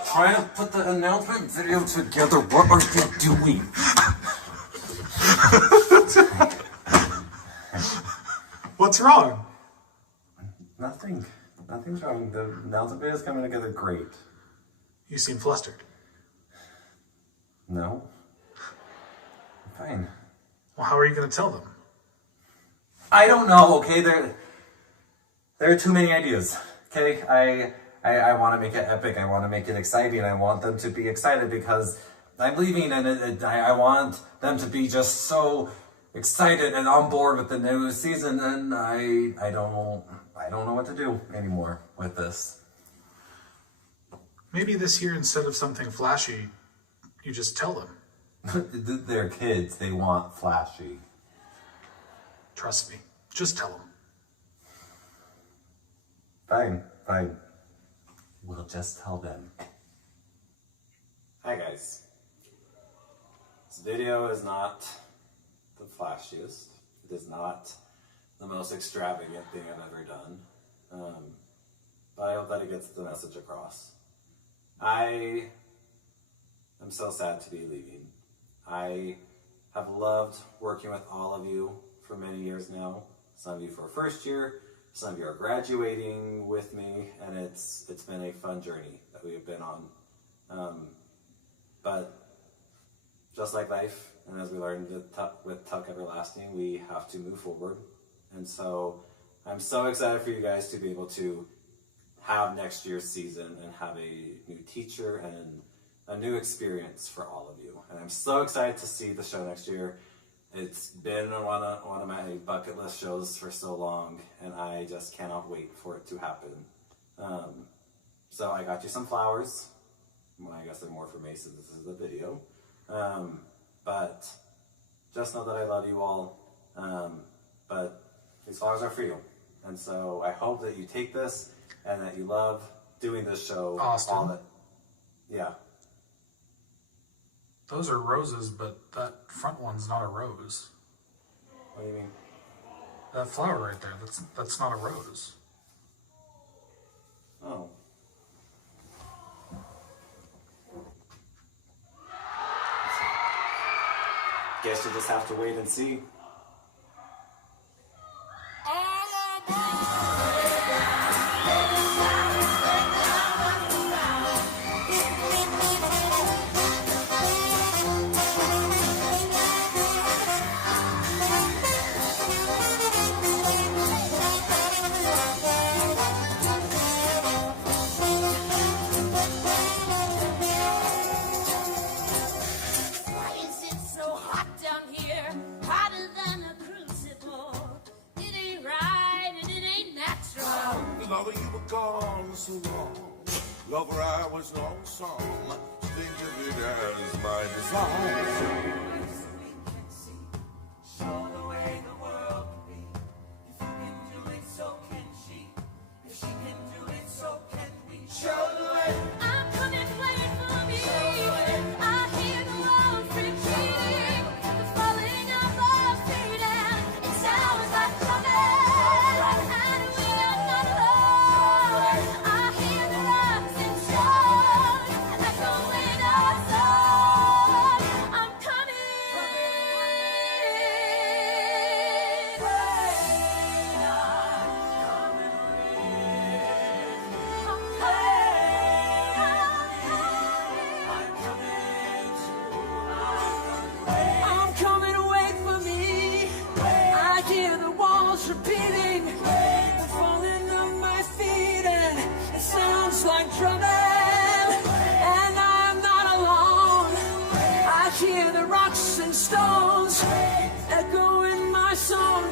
Trying to put the announcement video together. What are you doing? What's wrong? Nothing. Nothing's wrong. The announcement video is coming together great. You seem flustered. No. Fine. Well, how are you going to tell them? I don't know, okay? There are too many ideas, okay? I want to make it epic. I want to make it exciting. I want them to be excited because I'm leaving, and I want them to be just so excited and on board with the new season, and I don't know what to do anymore with this. Maybe this year, instead of something flashy, you just tell them. They're kids. They want flashy. Trust me. Just tell them. Fine, fine. We'll just tell them. Hi guys. This video is not the flashiest. It is not the most extravagant thing I've ever done. But I hope that it gets the message across. I am so sad to be leaving. I have loved working with all of you for many years now. Some of you for first year, some of you are graduating with me, and it's been a fun journey that we have been on. But just like life, and as we learned with Tuck Everlasting, we have to move forward. And so I'm so excited for you guys to be able to have next year's season and have a new teacher and a new experience for all of you. And I'm so excited to see the show next year. It's been one of my bucket list shows for so long, and I just cannot wait for it to happen. So I got you some flowers. Well, I guess they're more for Mason. This is the video. But just know that I love you all. But these flowers are for you. And so I hope that you take this and that you love doing this show. Austin. Yeah. Those are roses, but that front one's not a rose. What do you mean? That flower right there, that's not a rose. Oh. Guess you just have to wait and see. Lover, you were gone so long. Lover, I was lonesome. Think of it as my desire. Show the way the world can be. If you can do it, so can she. If she can do it, so can we. Show the way. I'm coming, playing for me. I hear the world retreating, the falling of our feet, and it sounds like coming, and we are not alone. I hear the rocks and stones echoing our song. I'm coming. I'm coming, wait for me. I hear the walls repeating, the falling of my feet, and it sounds like drumming, and I'm not alone. I hear the rocks and stones echoing my song.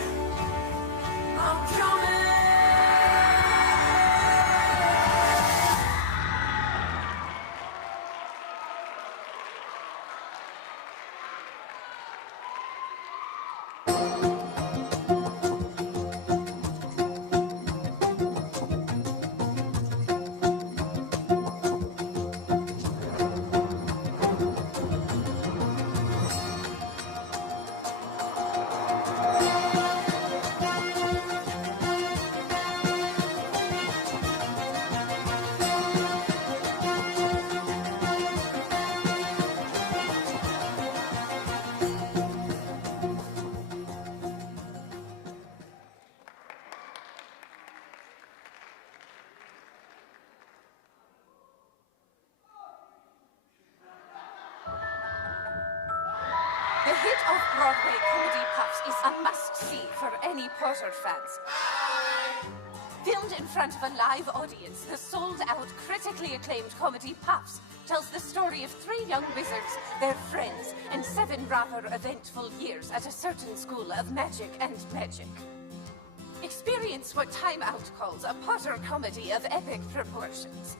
I'm coming. is a must-see for any Potter fans. Filmed in front of a live audience, the sold-out, critically acclaimed comedy Puffs tells the story of 3 young wizards, their friends, and 7 rather eventful years at a certain school of magic and magic. Experience what Time Out calls a Potter comedy of epic proportions.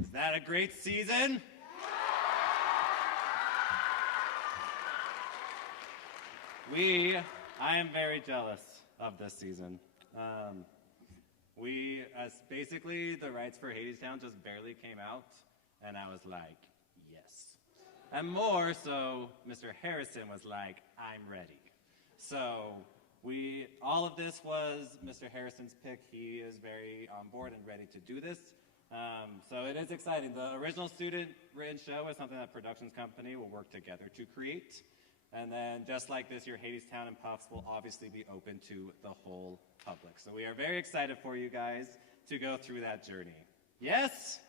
Is that a great season? I am very jealous of this season. Basically, the rights for Hadestown just barely came out, and I was like, yes. And more so, Mr. Harrison was like, I'm ready. So all of this was Mr. Harrison's pick. He is very on board and ready to do this. So it is exciting. The original student-written show is something that productions company will work together to create. And then just like this year, Hadestown and Puffs will obviously be open to the whole public. So we are very excited for you guys to go through that journey. Yes?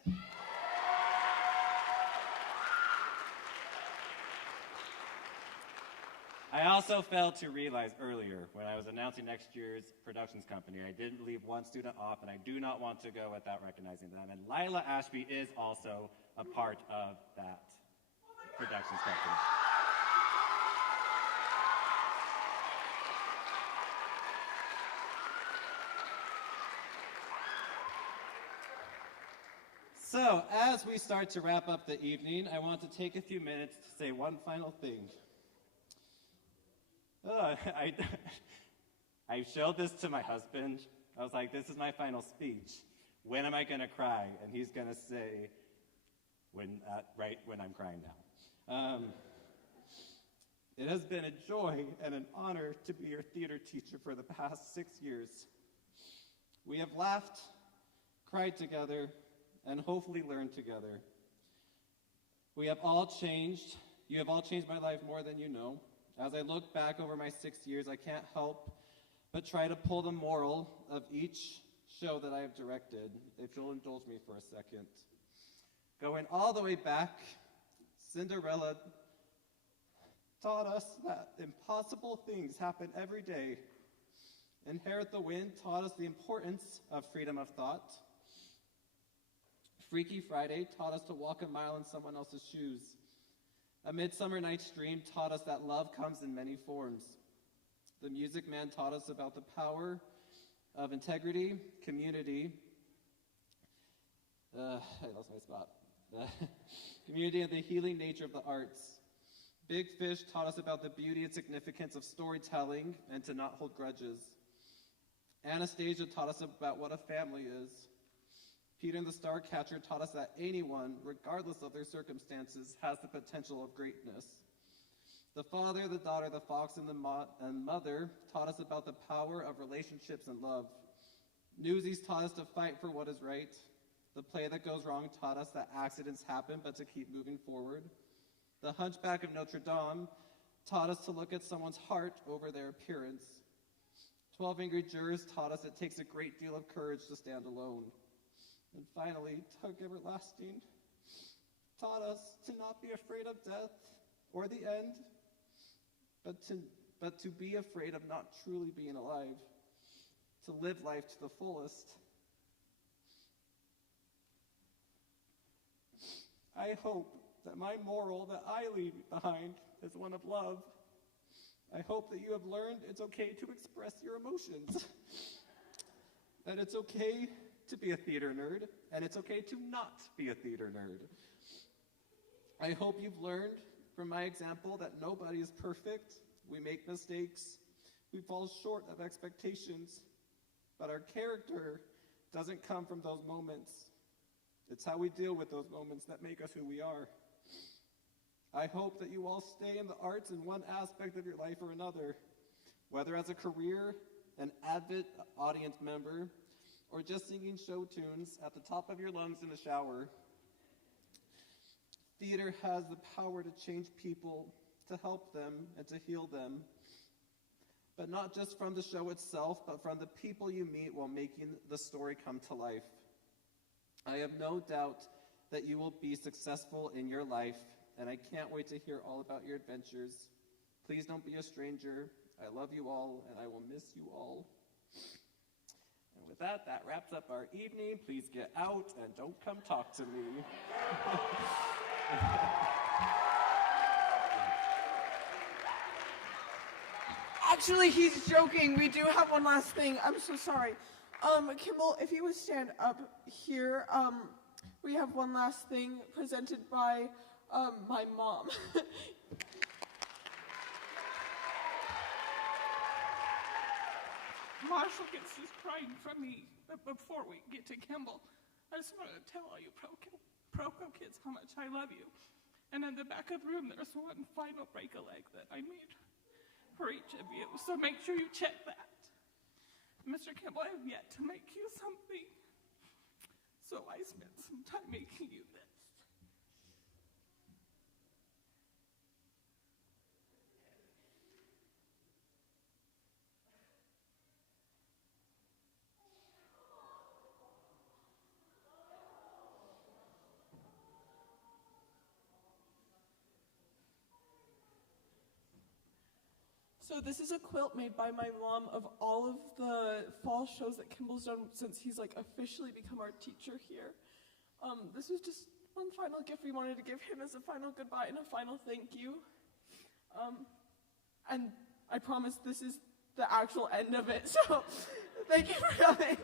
I also failed to realize earlier when I was announcing next year's productions company, I didn't leave one student off, and I do not want to go without recognizing them. And Lila Ashby is also a part of that productions company. So, as we start to wrap up the evening, I want to take a few minutes to say one final thing. I showed this to my husband. I was like, this is my final speech. When am I going to cry? And he's going to say, right when I'm crying now. It has been a joy and an honor to be your theater teacher for the past 6 years. We have laughed, cried together, and hopefully learned together. We have all changed. You have all changed my life more than you know. As I look back over my 6 years, I can't help but try to pull the moral of each show that I have directed, if you'll indulge me for a second. Going all the way back, Cinderella taught us that impossible things happen every day. Inherit the Wind taught us the importance of freedom of thought. Freaky Friday taught us to walk a mile in someone else's shoes. A Midsummer Night's Dream taught us that love comes in many forms. The Music Man taught us about the power of integrity, community. I lost my spot. Community and the healing nature of the arts. Big Fish taught us about the beauty and significance of storytelling and to not hold grudges. Anastasia taught us about what a family is. Peter and the Starcatcher taught us that anyone, regardless of their circumstances, has the potential of greatness. The Father, the Daughter, the Fox, and the Mother taught us about the power of relationships and love. Newsies taught us to fight for what is right. The Play That Goes Wrong taught us that accidents happen, but to keep moving forward. The Hunchback of Notre Dame taught us to look at someone's heart over their appearance. 12 Angry Jurors taught us it takes a great deal of courage to stand alone. And finally, Tug Everlasting taught us to not be afraid of death or the end, but to be afraid of not truly being alive, to live life to the fullest. I hope that my moral that I leave behind is one of love. I hope that you have learned it's okay to express your emotions, that it's okay to be a theater nerd, and it's okay to not be a theater nerd. I hope you've learned from my example that nobody is perfect. We make mistakes. We fall short of expectations. But our character doesn't come from those moments. It's how we deal with those moments that make us who we are. I hope that you all stay in the arts in one aspect of your life or another, whether as a career, an avid audience member, or just singing show tunes at the top of your lungs in the shower. Theater has the power to change people, to help them, and to heal them. But not just from the show itself, but from the people you meet while making the story come to life. I have no doubt that you will be successful in your life, and I can't wait to hear all about your adventures. Please don't be a stranger. I love you all, and I will miss you all. And with that, that wraps up our evening. Please get out and don't come talk to me. Actually, he's joking. We do have one last thing. I'm so sorry. Kimball, if you would stand up here, we have one last thing presented by my mom. Marshall gets his crying from me, but before we get to Kimball, I just wanted to tell all you Proco kids how much I love you. And in the back of the room, there's one final break-a-leg that I made for each of you, so make sure you check that. Mr. Kimball, I have yet to make you something, so I spent some time making you this. So this is a quilt made by my mom of all of the fall shows that Kimball's done since he's like officially become our teacher here. This was just one final gift we wanted to give him as a final goodbye and a final thank you. And I promise this is the actual end of it, so thank you for coming.